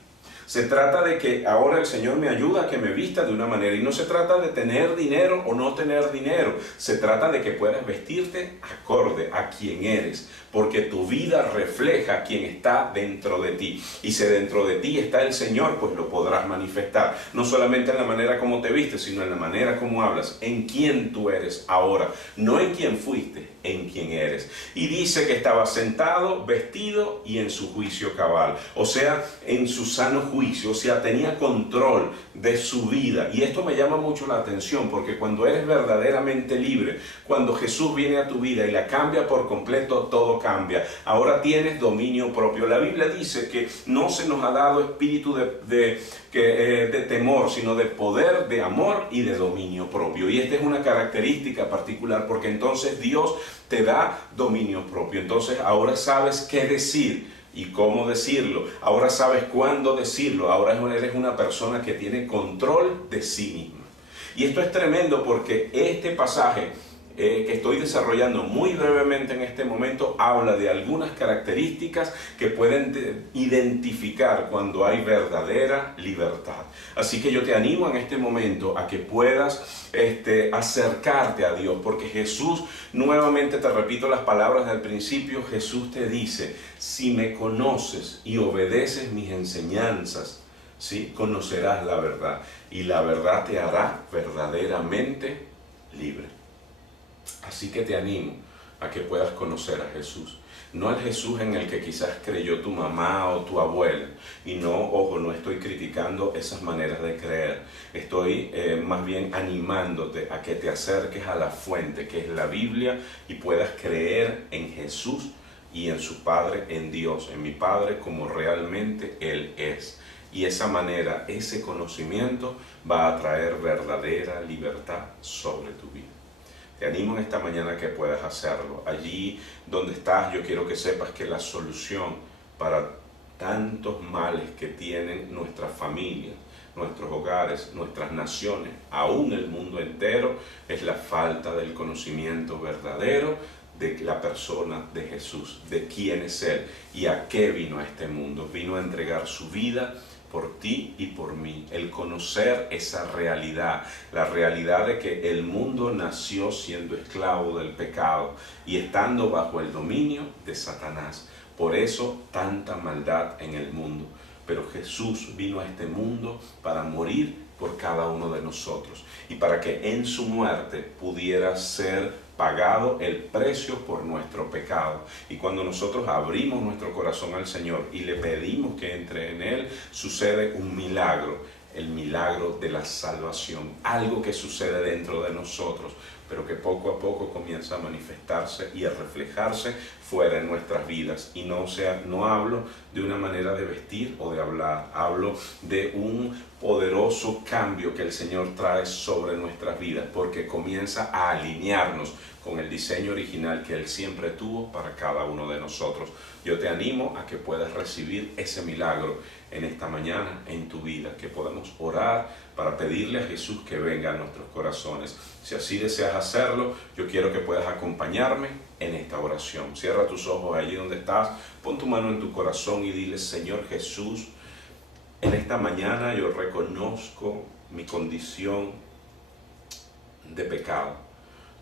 Se trata de que ahora el Señor me ayuda a que me vista de una manera, y no se trata de tener dinero o no tener dinero. Se trata de que puedas vestirte acorde a quien eres, porque tu vida refleja a quien está dentro de ti. Y si dentro de ti está el Señor, pues lo podrás manifestar, no solamente en la manera como te vistes, sino en la manera como hablas, en quién tú eres ahora, no en quién fuiste, en quién eres. Y dice que estaba sentado, vestido y en su juicio cabal, o sea, en su sano juicio, o sea, tenía control de su vida. Y esto me llama mucho la atención, porque cuando eres verdaderamente libre, cuando Jesús viene a tu vida y la cambia por completo, todo cambia. Ahora tienes dominio propio. La Biblia dice que no se nos ha dado espíritu de temor, sino de poder, de amor y de dominio propio. Y esta es una característica particular, porque entonces Dios te da dominio propio. Entonces ahora sabes qué decir y cómo decirlo. Ahora sabes cuándo decirlo. Ahora eres una persona que tiene control de sí misma. Y esto es tremendo porque este pasaje que estoy desarrollando muy brevemente en este momento habla de algunas características que pueden identificar cuando hay verdadera libertad. Así que yo te animo en este momento a que puedas acercarte a Dios, porque Jesús, nuevamente te repito las palabras del principio, Jesús te dice: si me conoces y obedeces mis enseñanzas, ¿sí?, conocerás la verdad, y la verdad te hará verdaderamente libre. Así que te animo a que puedas conocer a Jesús. No al Jesús en el que quizás creyó tu mamá o tu abuela. Y no, ojo, no estoy criticando esas maneras de creer. Estoy más bien animándote a que te acerques a la fuente, que es la Biblia, y puedas creer en Jesús y en su Padre, en Dios, en mi Padre, como realmente Él es. Y esa manera, ese conocimiento va a traer verdadera libertad sobre tu vida. Te animo en esta mañana que puedas hacerlo. Allí donde estás, yo quiero que sepas que la solución para tantos males que tienen nuestras familias, nuestros hogares, nuestras naciones, aún el mundo entero, es la falta del conocimiento verdadero de la persona de Jesús, de quién es Él y a qué vino a este mundo. Vino a entregar su vida por ti y por mí, el conocer esa realidad, la realidad de que el mundo nació siendo esclavo del pecado y estando bajo el dominio de Satanás. Por eso tanta maldad en el mundo. Pero Jesús vino a este mundo para morir por cada uno de nosotros y para que en su muerte pudiera ser pagado el precio por nuestro pecado. Y cuando nosotros abrimos nuestro corazón al Señor y le pedimos que entre en Él, sucede un milagro, el milagro de la salvación, algo que sucede dentro de nosotros, pero que poco a poco comienza a manifestarse y a reflejarse fuera en nuestras vidas. Y no hablo de una manera de vestir o de hablar, hablo de un poderoso cambio que el Señor trae sobre nuestras vidas, porque comienza a alinearnos con el diseño original que Él siempre tuvo para cada uno de nosotros. Yo te animo a que puedas recibir ese milagro en esta mañana en tu vida, que podamos orar para pedirle a Jesús que venga a nuestros corazones. Si así deseas hacerlo, yo quiero que puedas acompañarme en esta oración. Cierra tus ojos allí donde estás, pon tu mano en tu corazón y dile: Señor Jesús, en esta mañana yo reconozco mi condición de pecado.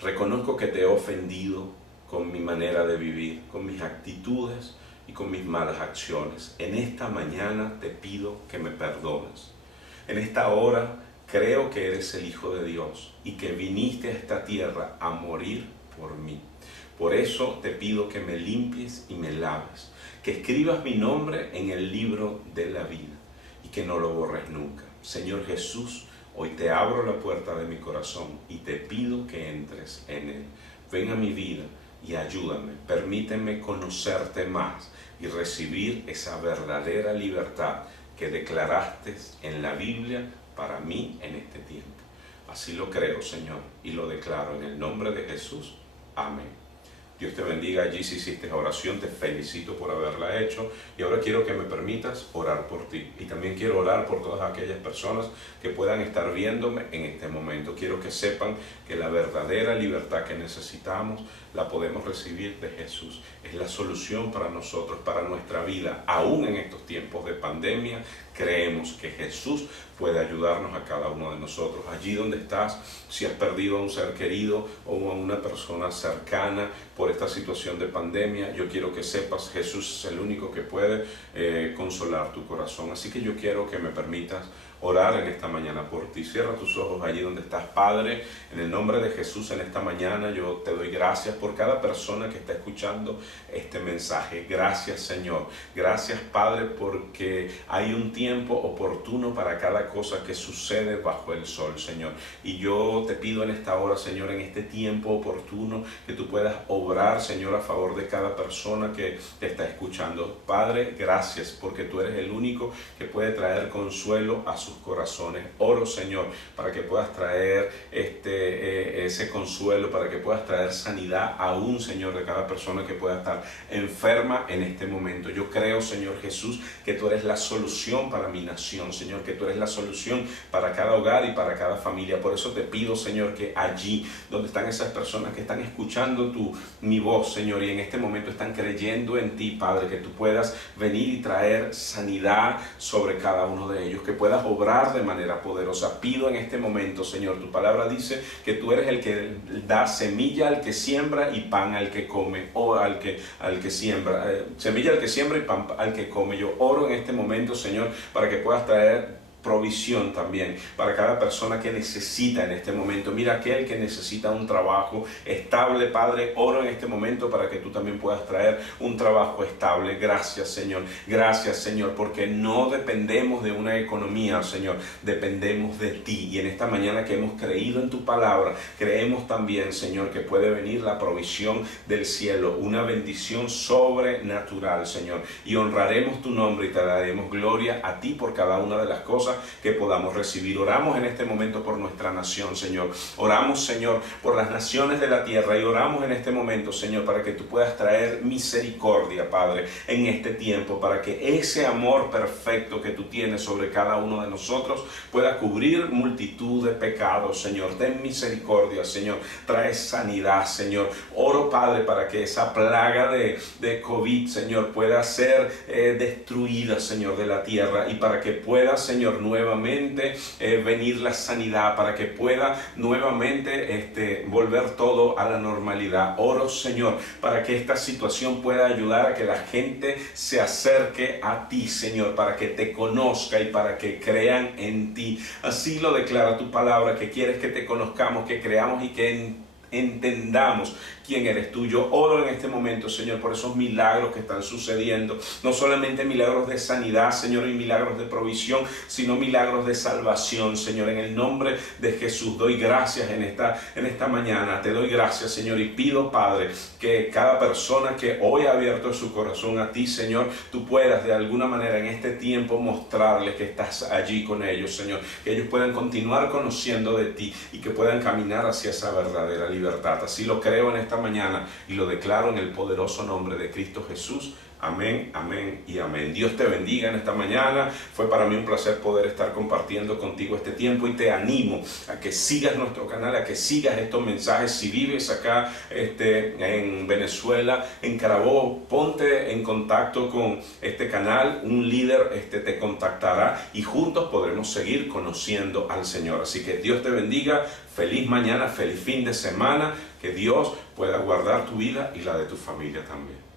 Reconozco que te he ofendido con mi manera de vivir, con mis actitudes y con mis malas acciones. En esta mañana te pido que me perdones. En esta hora creo que eres el Hijo de Dios y que viniste a esta tierra a morir por mí. Por eso te pido que me limpies y me laves, que escribas mi nombre en el libro de la vida y que no lo borres nunca. Señor Jesús, hoy te abro la puerta de mi corazón y te pido que entres en él. Ven a mi vida y ayúdame. Permíteme conocerte más y recibir esa verdadera libertad que declaraste en la Biblia para mí en este tiempo. Así lo creo, Señor, y lo declaro en el nombre de Jesús. Amén. Dios te bendiga allí si hiciste esa oración, te felicito por haberla hecho y ahora quiero que me permitas orar por ti y también quiero orar por todas aquellas personas que puedan estar viéndome en este momento. Quiero que sepan que la verdadera libertad que necesitamos la podemos recibir de Jesús. Es la solución para nosotros, para nuestra vida, aún en estos tiempos de pandemia. Creemos que Jesús puede ayudarnos a cada uno de nosotros. Allí donde estás, si has perdido a un ser querido o a una persona cercana por esta situación de pandemia, yo quiero que sepas, Jesús es el único que puede consolar tu corazón. Así que yo quiero que me permitas orar en esta mañana por ti. Cierra tus ojos allí donde estás. Padre, en el nombre de Jesús, en esta mañana yo te doy gracias por cada persona que está escuchando este mensaje. Gracias, Señor. Gracias, Padre, porque hay un tiempo oportuno para cada cosa que sucede bajo el sol, Señor. Y yo te pido en esta hora, Señor, en este tiempo oportuno, que tú puedas obrar, Señor, a favor de cada persona que te está escuchando. Padre, gracias, porque tú eres el único que puede traer consuelo a su sus corazones. Oro, Señor, para que puedas traer ese consuelo, para que puedas traer sanidad aún, Señor, de cada persona que pueda estar enferma en este momento. Yo creo, Señor Jesús, que tú eres la solución para mi nación, Señor, que tú eres la solución para cada hogar y para cada familia. Por eso te pido, Señor, que allí donde están esas personas que están escuchando mi voz, Señor, y en este momento están creyendo en ti, Padre, que tú puedas venir y traer sanidad sobre cada uno de ellos, que puedas obrar de manera poderosa. Pido en este momento, Señor, tu palabra dice que tú eres el que da semilla al que siembra y pan al que come, o al que siembra, semilla al que siembra y pan al que come. Yo oro en este momento, Señor, para que puedas traer provisión también para cada persona que necesita en este momento. Mira, aquel que necesita un trabajo estable, Padre, oro en este momento para que tú también puedas traer un trabajo estable. Gracias, Señor, porque no dependemos de una economía, Señor, dependemos de ti. Y en esta mañana que hemos creído en tu palabra, creemos también, Señor, que puede venir la provisión del cielo, una bendición sobrenatural, Señor, y honraremos tu nombre y te daremos gloria a ti por cada una de las cosas que podamos recibir. Oramos en este momento por nuestra nación, Señor. Oramos, Señor, por las naciones de la tierra, y oramos en este momento, Señor, para que tú puedas traer misericordia, Padre, en este tiempo, para que ese amor perfecto que tú tienes sobre cada uno de nosotros pueda cubrir multitud de pecados, Señor. Ten misericordia, Señor. Trae sanidad, Señor. Oro, Padre, para que esa plaga de COVID, Señor, pueda ser destruida, Señor, de la tierra, y para que pueda, Señor, nuevamente venir la sanidad, para que pueda nuevamente volver todo a la normalidad. Oro, Señor, para que esta situación pueda ayudar a que la gente se acerque a ti, Señor, para que te conozca y para que crean en ti. Así lo declara tu palabra, que quieres que te conozcamos, que creamos y que entendamos quién eres tú. Yo oro en este momento, Señor, por esos milagros que están sucediendo, no solamente milagros de sanidad, Señor, y milagros de provisión, sino milagros de salvación, Señor. En el nombre de Jesús doy gracias en esta mañana, te doy gracias, Señor, y pido, Padre, que cada persona que hoy ha abierto su corazón a ti, Señor, tú puedas de alguna manera en este tiempo mostrarles que estás allí con ellos, Señor, que ellos puedan continuar conociendo de ti y que puedan caminar hacia esa verdadera libertad. Así lo creo en esta mañana y lo declaro en el poderoso nombre de Cristo Jesús. Amén, amén y amén. Dios te bendiga en esta mañana. Fue para mí un placer poder estar compartiendo contigo este tiempo, y te animo a que sigas nuestro canal, a que sigas estos mensajes. Si vives acá en Venezuela, en Carabobo, ponte en contacto con este canal. Un líder te contactará y juntos podremos seguir conociendo al Señor. Así que Dios te bendiga. Feliz mañana, feliz fin de semana. Que Dios pueda guardar tu vida y la de tu familia también.